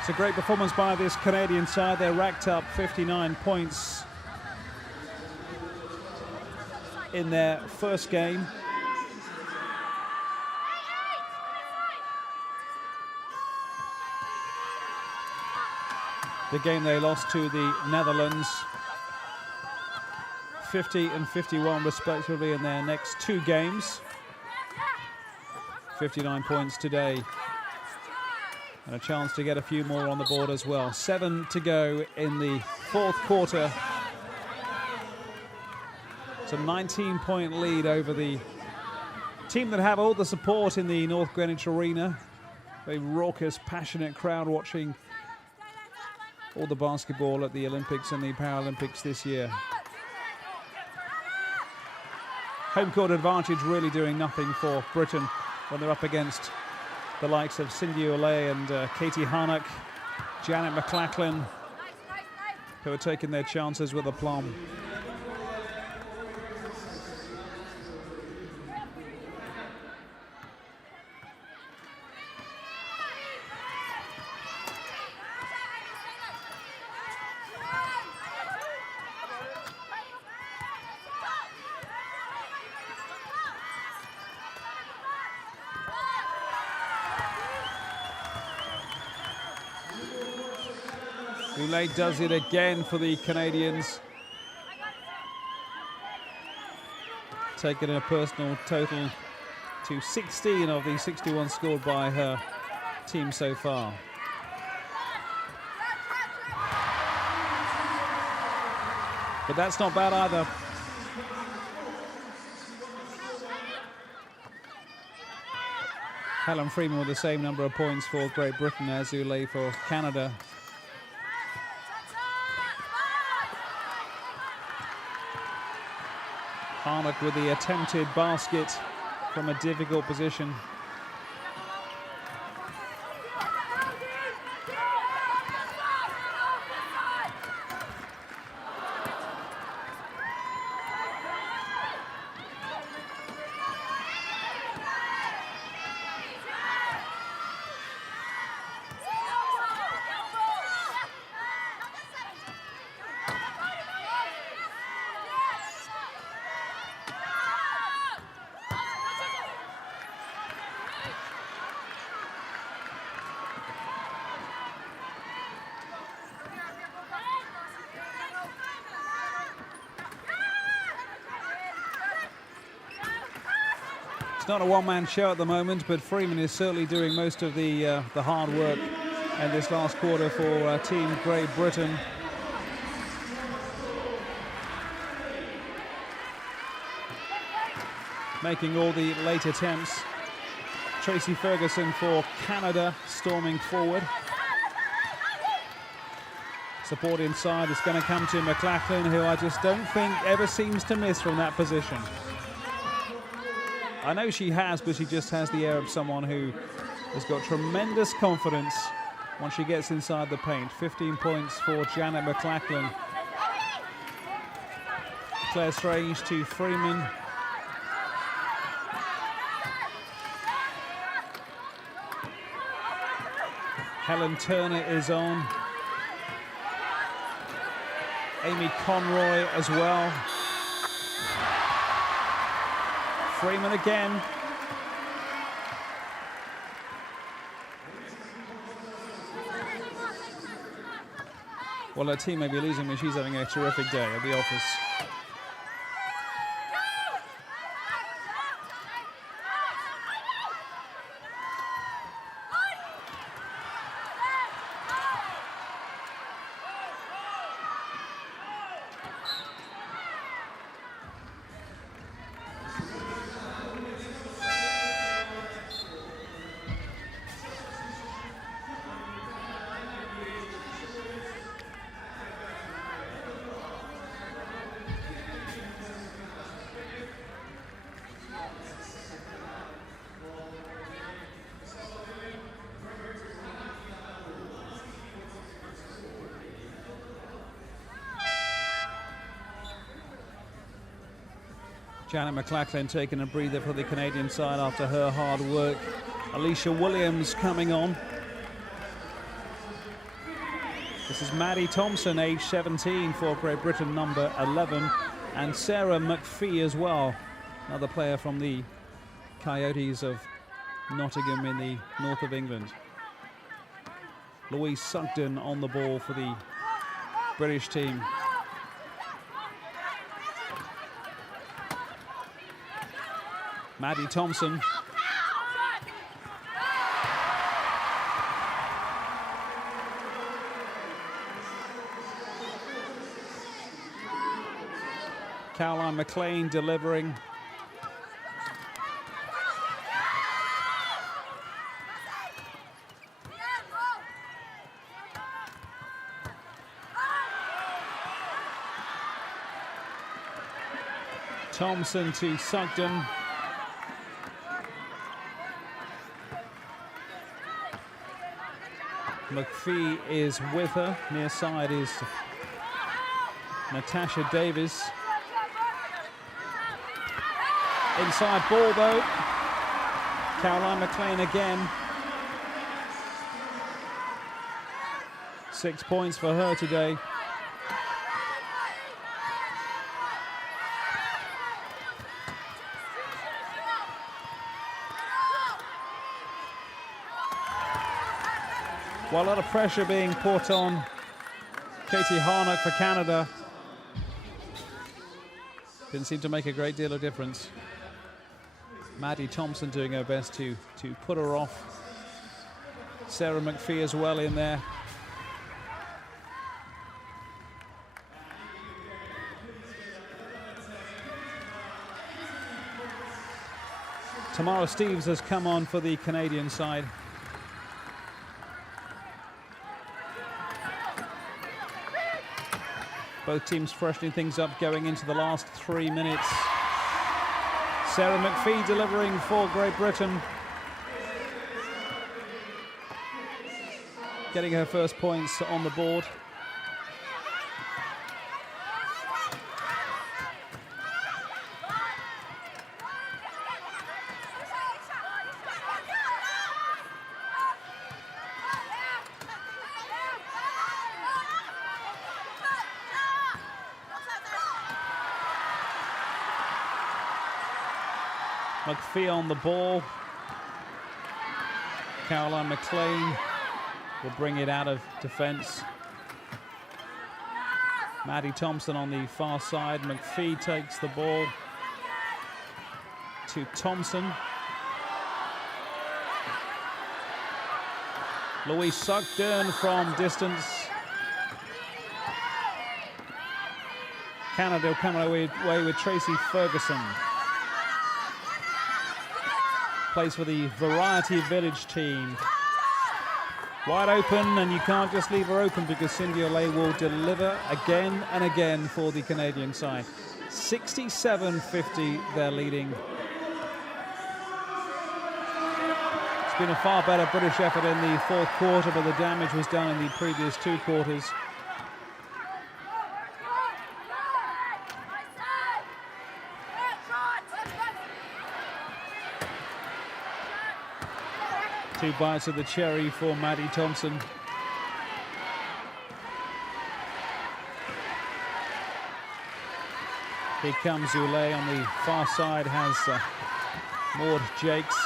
It's a great performance by this Canadian side. They racked up 59 points in their first game. The game they lost to the Netherlands, 50 and 51 respectively in their next 2 games. 59 points today. And a chance to get a few more on the board as well. 7 to go in the fourth quarter. It's a 19-point lead over the team that have all the support in the North Greenwich Arena. A raucous, passionate crowd watching all the basketball at the Olympics and the Paralympics this year. Home court advantage really doing nothing for Britain when they're up against the likes of Cindy Olay and Katie Harnack, Janet McLachlan, who are taking their chances with aplomb. Olay does it again for the Canadians. Taking a personal total to 16 of the 61 scored by her team so far. But that's not bad either. Helen Freeman with the same number of points for Great Britain as Olay for Canada. Harnack with the attempted basket from a difficult position. not a one-man show at the moment, but Freeman is certainly doing most of the hard work in this last quarter for Team Great Britain. Making all the late attempts. Tracy Ferguson for Canada storming forward. Support inside is going to come to McLachlan, who I just don't think ever seems to miss from that position. I know she has, but she just has the air of someone who has got tremendous confidence once she gets inside the paint. 15 points for Janet McLachlan. Claire Strange to Freeman. Helen Turner is on. Amy Conroy as well. Freeman again. Well, her team may be losing, but she's having a terrific day at the office. Janet McLachlan taking a breather for the Canadian side after her hard work. Alicia Williams coming on. This is Maddie Thompson, age 17 for Great Britain, number 11. And Sarah McPhee as well, another player from the Coyotes of Nottingham in the north of England. Louise Sugden on the ball for the British team. Maddie Thompson. Caroline McLean delivering. Thompson to Sugden. McPhee is with her. Near side is Natasha Davis. Inside ball though. Caroline McLean again. 6 points for her today. While a lot of pressure being put on Katie Harnock for Canada. Didn't seem to make a great deal of difference. Maddie Thompson doing her best to put her off. Sarah McPhee as well in there. Tamara Steeves has come on for the Canadian side. Both teams freshening things up going into the last 3 minutes. Sarah McPhee delivering for Great Britain. Getting her first points on the board. McPhee on the ball. Caroline McLean will bring it out of defense. Maddie Thompson on the far side. McPhee takes the ball to Thompson. Louis Sugden from distance. Canada coming away with Tracy Ferguson. Plays for the Variety Village team. Wide open, and you can't just leave her open because Cindy Olay will deliver again and again for the Canadian side. 67-50, they're leading. It's been a far better British effort in the fourth quarter, but the damage was done in the previous two quarters. Two bites of the cherry for Maddie Thompson. Here comes Zule on the far side, has Maud Jakes.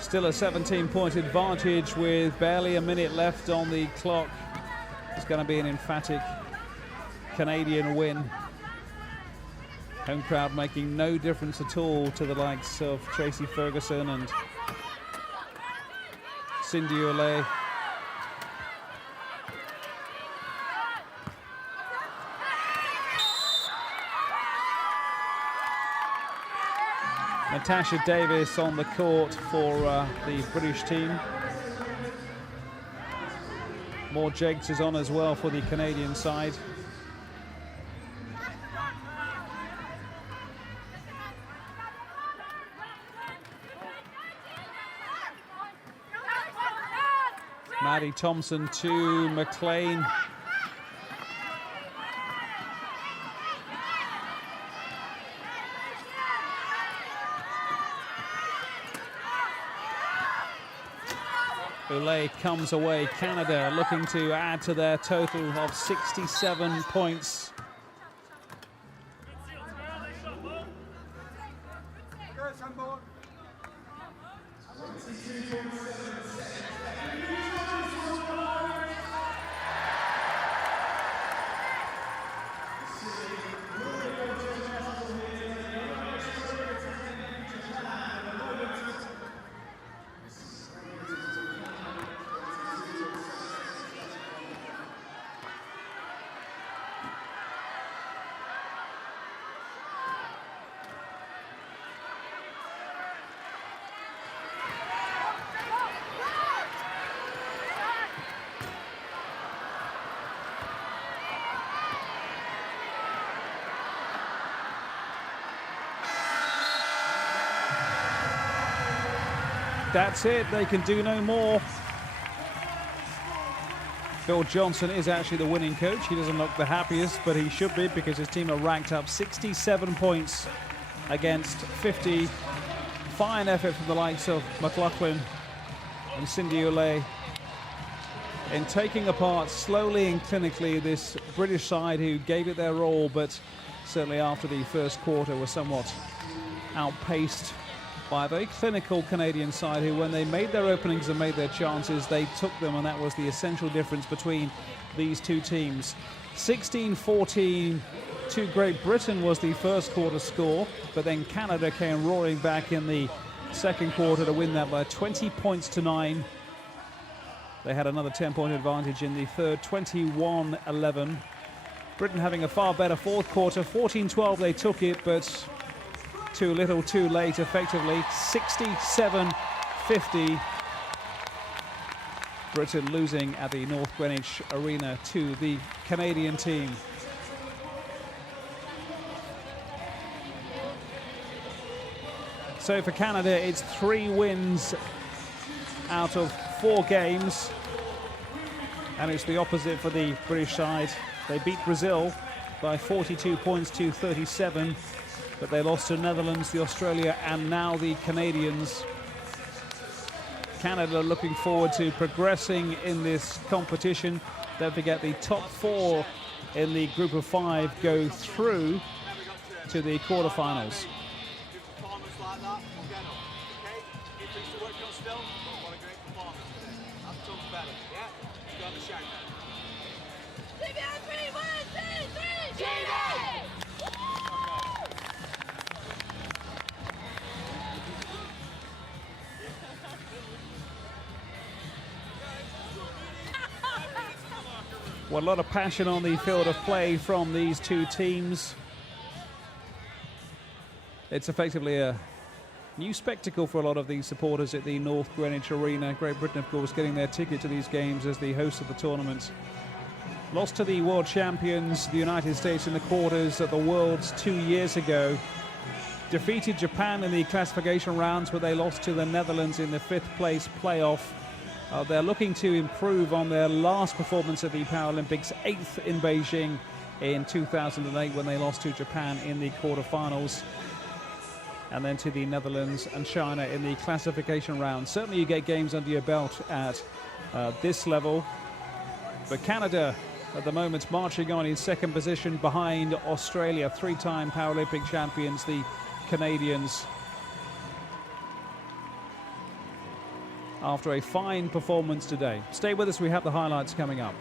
Still a 17-point advantage with barely a minute left on the clock. It's going to be an emphatic Canadian win. Home crowd making no difference at all to the likes of Tracy Ferguson and Cindy Olay. Natasha Davis on the court for the British team. Maud Jakes is on as well for the Canadian side. Maddie Thompson to McLean. Olay comes away. Canada looking to add to their total of 67 points. That's it, they can do no more. Phil Johnson is actually the winning coach. He doesn't look the happiest, but he should be because his team have racked up 67 points against 50. Fine effort from the likes of McLaughlin and Cindy Olay in taking apart slowly and clinically this British side who gave it their all, but certainly after the first quarter were somewhat outpaced by a very clinical Canadian side who, when they made their openings and made their chances, they took them, and that was the essential difference between these two teams. 16-14 to Great Britain was the first quarter score, but then Canada came roaring back in the second quarter to win that by 20 points to 9. They had another 10-point advantage in the third, 21-11. Britain having a far better fourth quarter, 14-12 they took it, but too little, too late, effectively. 67-50. Britain losing at the North Greenwich Arena to the Canadian team. So for Canada, it's 3 wins out of 4 games. And it's the opposite for the British side. They beat Brazil by 42 points to 37. But they lost to Netherlands, the Australia, and now the Canadians. Canada looking forward to progressing in this competition. Don't forget the top 4 in the group of 5 go through to the quarterfinals. Good performance like that, we'll get up. Okay? Keep things to work on still, but what a great performance today. That's done better, yeah? You got the shout now. GBR 3, 1, 2, 3, GBR! Well, a lot of passion on the field of play from these two teams. It's effectively a new spectacle for a lot of these supporters at the North Greenwich Arena. Great Britain, of course, getting their ticket to these games as the host of the tournament. Lost to the world champions, the United States, in the quarters at the Worlds 2 years ago. Defeated Japan in the classification rounds, where they lost to the Netherlands in the 5th place playoff. They're looking to improve on their last performance at the Paralympics, 8th in Beijing in 2008, when they lost to Japan in the quarterfinals, and then to the Netherlands and China in the classification round. Certainly you get games under your belt at this level. But Canada at the moment marching on in second position behind Australia, 3-time Paralympic champions, the Canadians. After a fine performance today. Stay with us, we have the highlights coming up.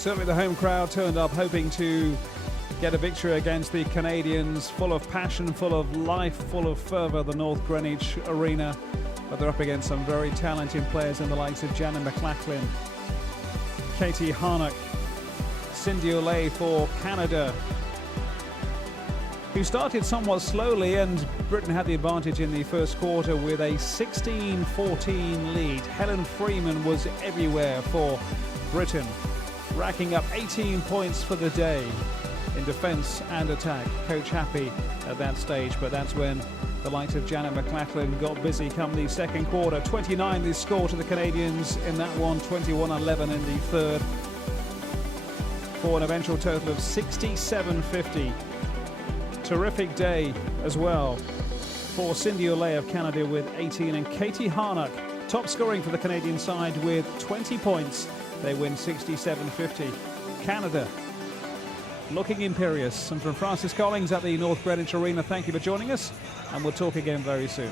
Certainly the home crowd turned up hoping to get a victory against the Canadians, full of passion, full of life, full of fervour, the North Greenwich Arena. But they're up against some very talented players in the likes of Janet McLachlan, Katie Harnack, Cindy Olay for Canada, who started somewhat slowly, and Britain had the advantage in the first quarter with a 16-14 lead. Helen Freeman was everywhere for Britain, racking up 18 points for the day in defence and attack. Coach happy at that stage, but that's when the likes of Janet McLachlan got busy come the second quarter. 29 the score to the Canadians in that one, 21-11 in the third, for an eventual total of 67-50. Terrific day as well for Cindy Olay of Canada with 18, and Katie Harnack top scoring for the Canadian side with 20 points. They win 67-50. Canada looking imperious. And from Francis Collings at the North Greenwich Arena, thank you for joining us, and we'll talk again very soon.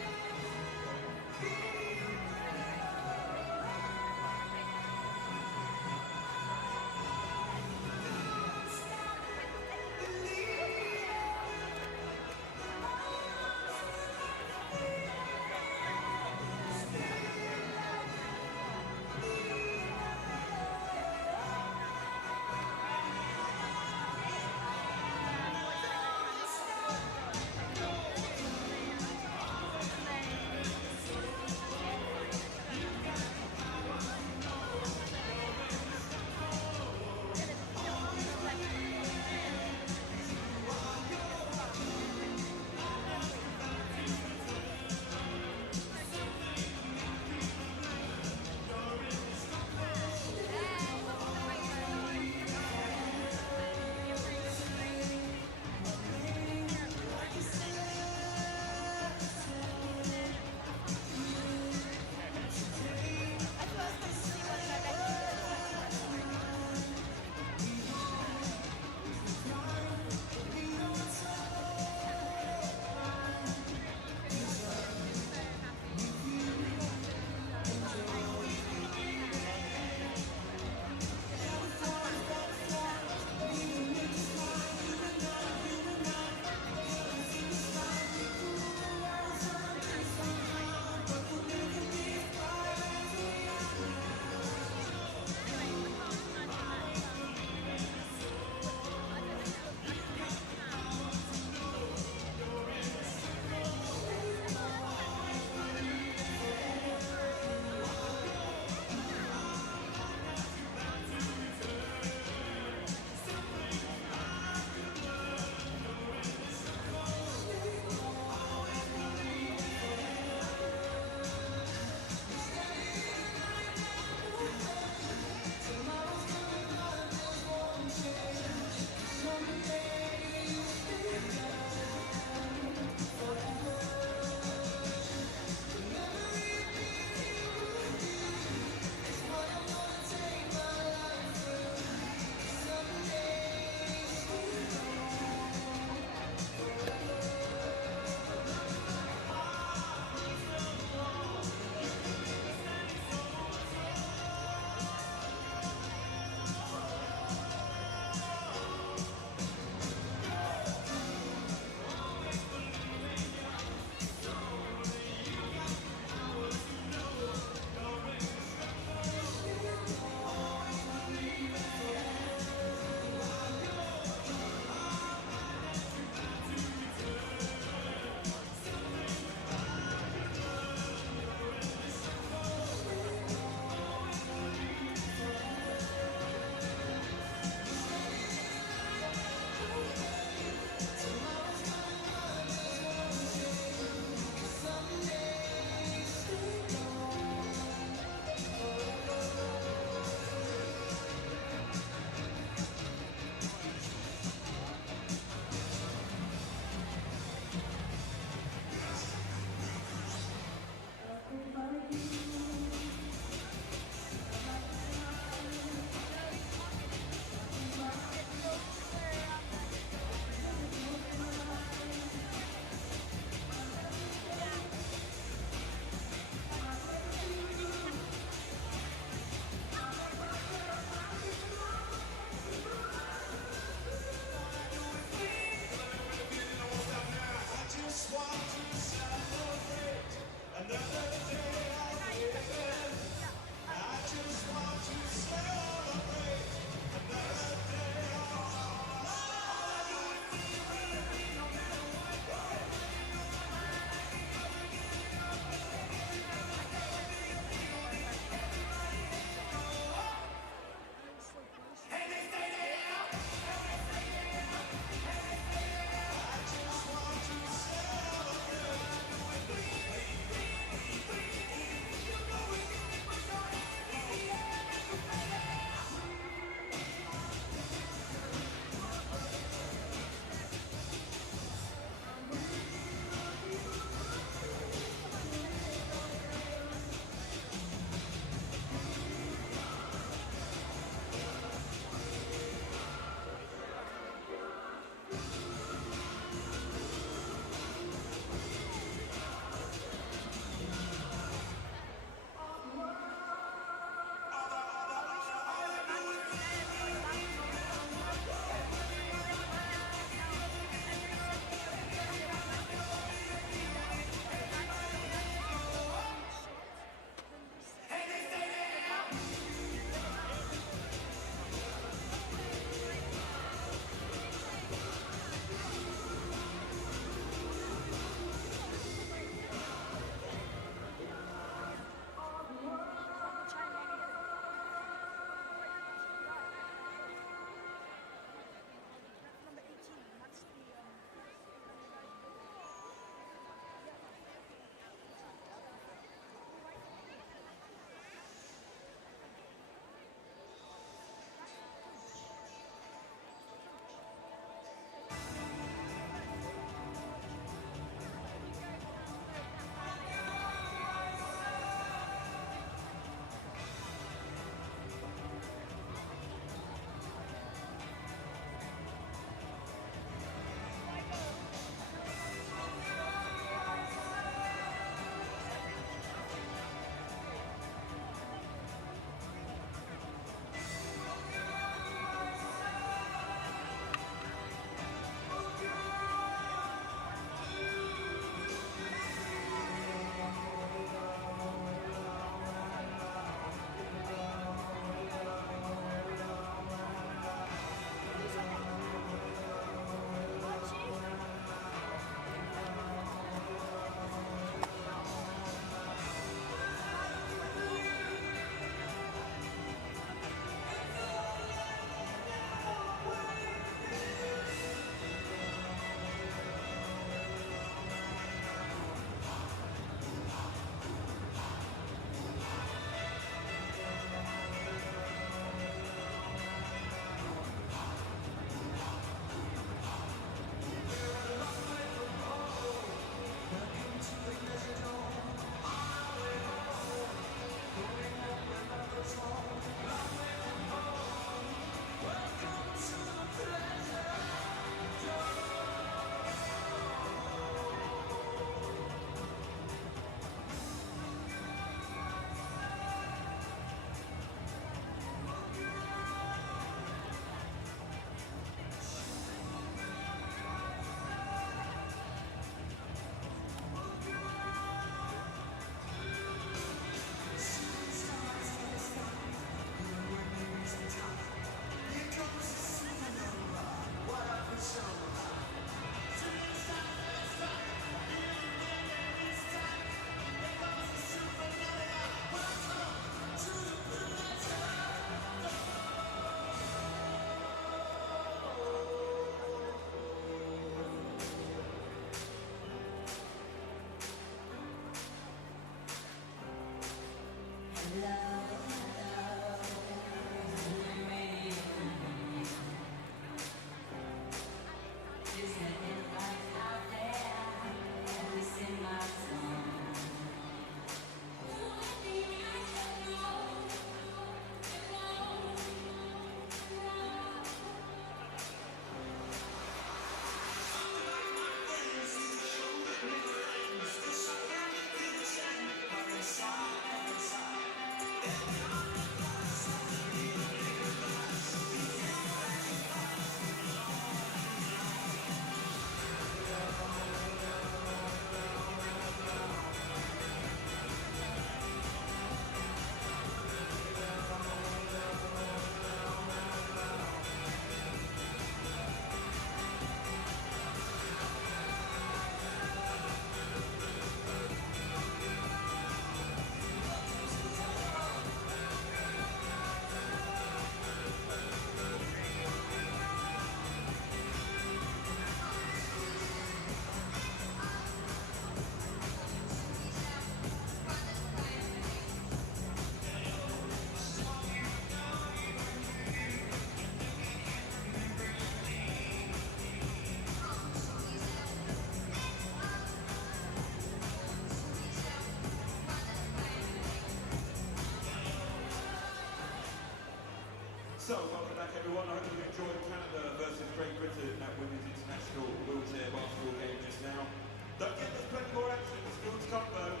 So, welcome back everyone. I hope you enjoyed Canada versus Great Britain at Women's International Wheelchair Basketball game just now. Don't get there's plenty more action still to come though.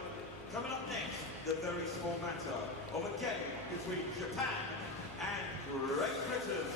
Coming up next, the very small matter of a game between Japan and Great Britain.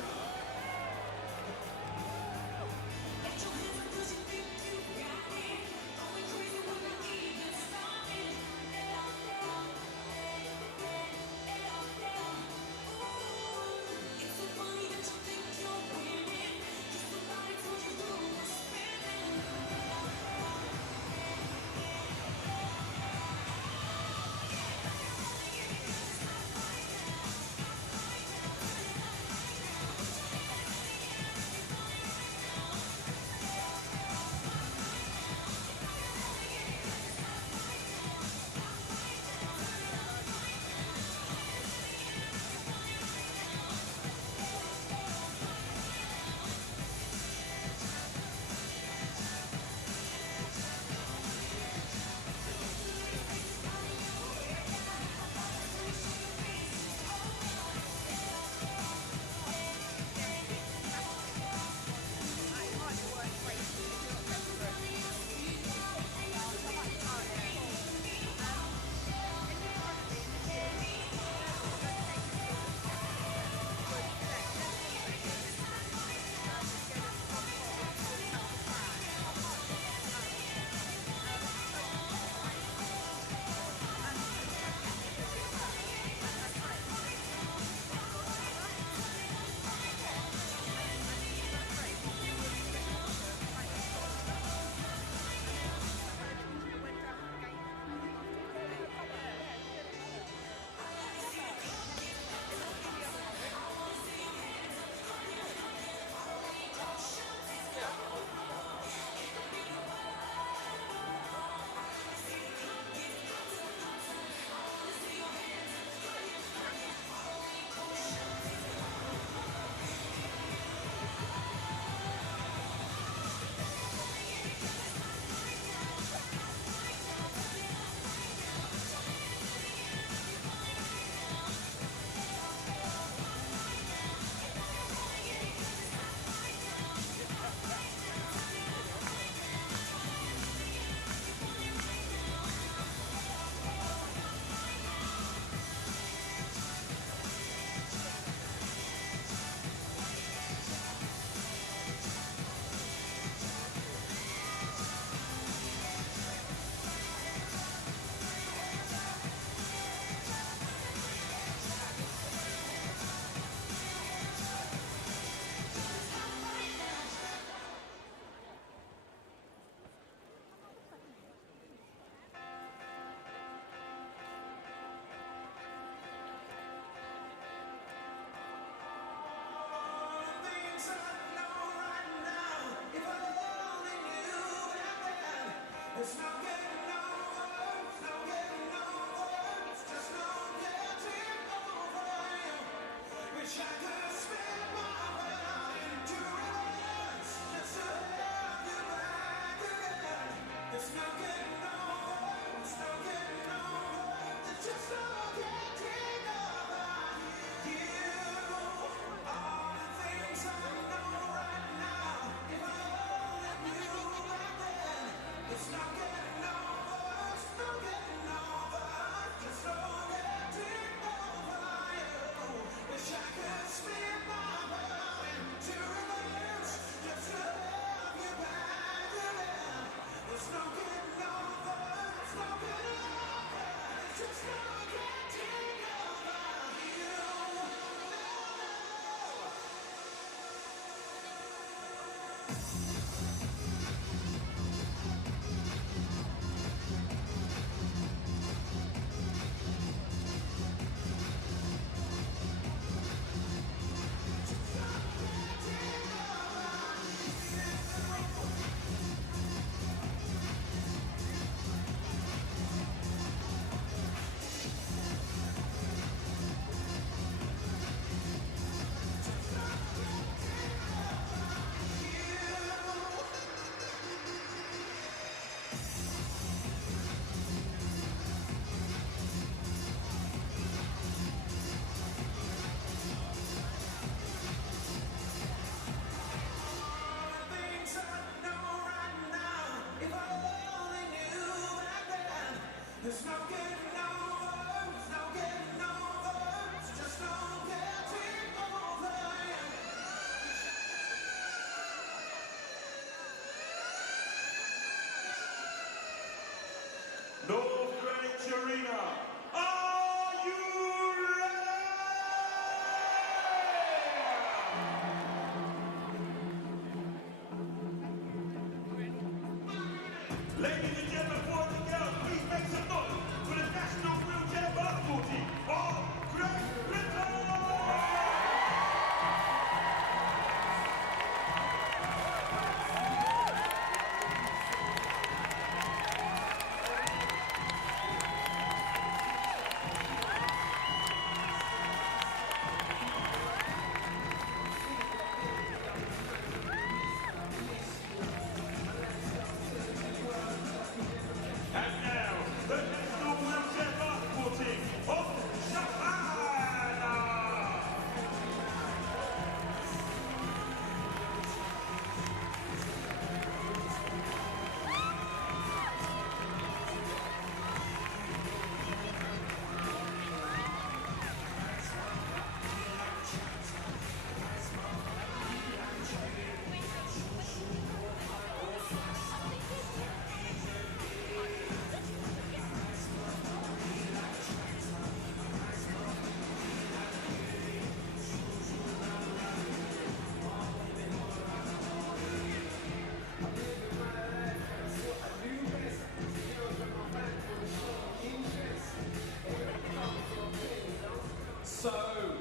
So,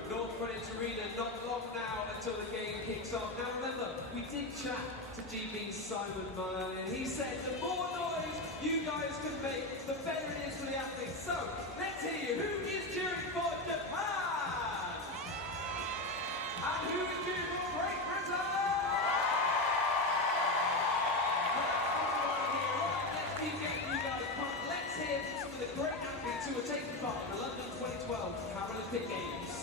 North Greenwich Arena, not long now until the game kicks off. Now remember, we did chat to GB's Simon Murray, and he said the more noise you guys can make, the better it is for the athletes. So, let's hear you. Who is cheering for Japan? And who is cheering for Great Britain? Let's keep getting you guys pumped. Let's hear from some of the great athletes who are taking part in the London 2012 Paralympic Games.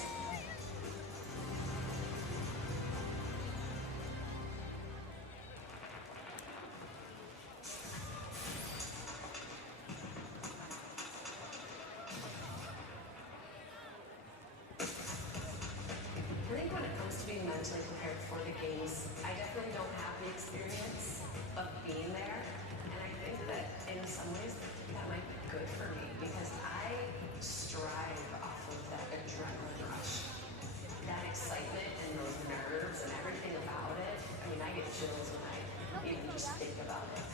I think when it comes to being mentally prepared for the games, I definitely don't have the experience of being there. And I think that in some ways that might be good for me because I strive off of that adrenaline rush. That excitement and those nerves and everything about it. I mean, I get chills when I even just think about it.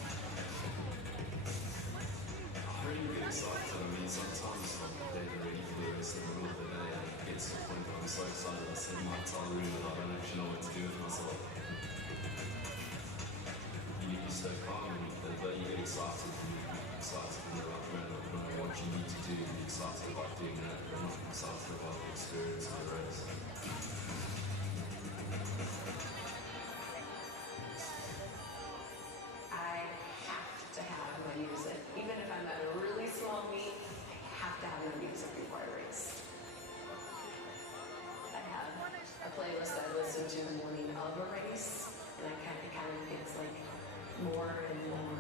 I really get excited. I mean, sometimes I'm getting ready for the race in the middle of the day and it gets to the point that I'm so excited I sit in my hotel room and I don't actually know what to do with myself. You stay calm, but you get excited and you're excited and you're like, remember what you need to do, you're excited about doing that, you're not excited about the experience of the race. I have to have my music. Even if I'm at a really small meet, I have to have my music before I race. I have a playlist I listen to the morning of a race, and it kind of gets like more and more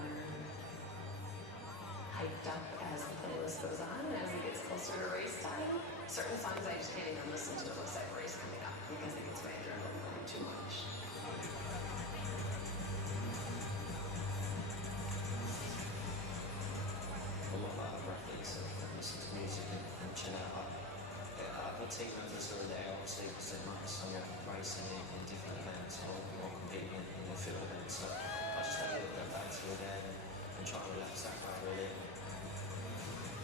hyped up as the playlist goes on, and as it gets closer to race time. Certain songs I just can't even listen to unless I have a race coming up because it gets my adrenaline going too much. A lot of other athletes listen to music and chill out. I've got team members who are there obviously because they might some racing in different events or competing in the field events. So I just have a little bit of banter with them and try and relax that way really.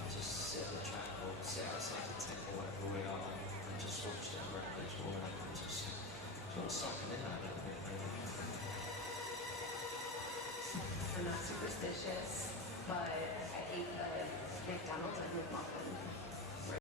Just sit at the track or sit outside the tent or wherever we are and just watch them athletes warm up and just sort of soaking in that a little bit really. I'm not superstitious, but I ate the McDonald's egg McMuffin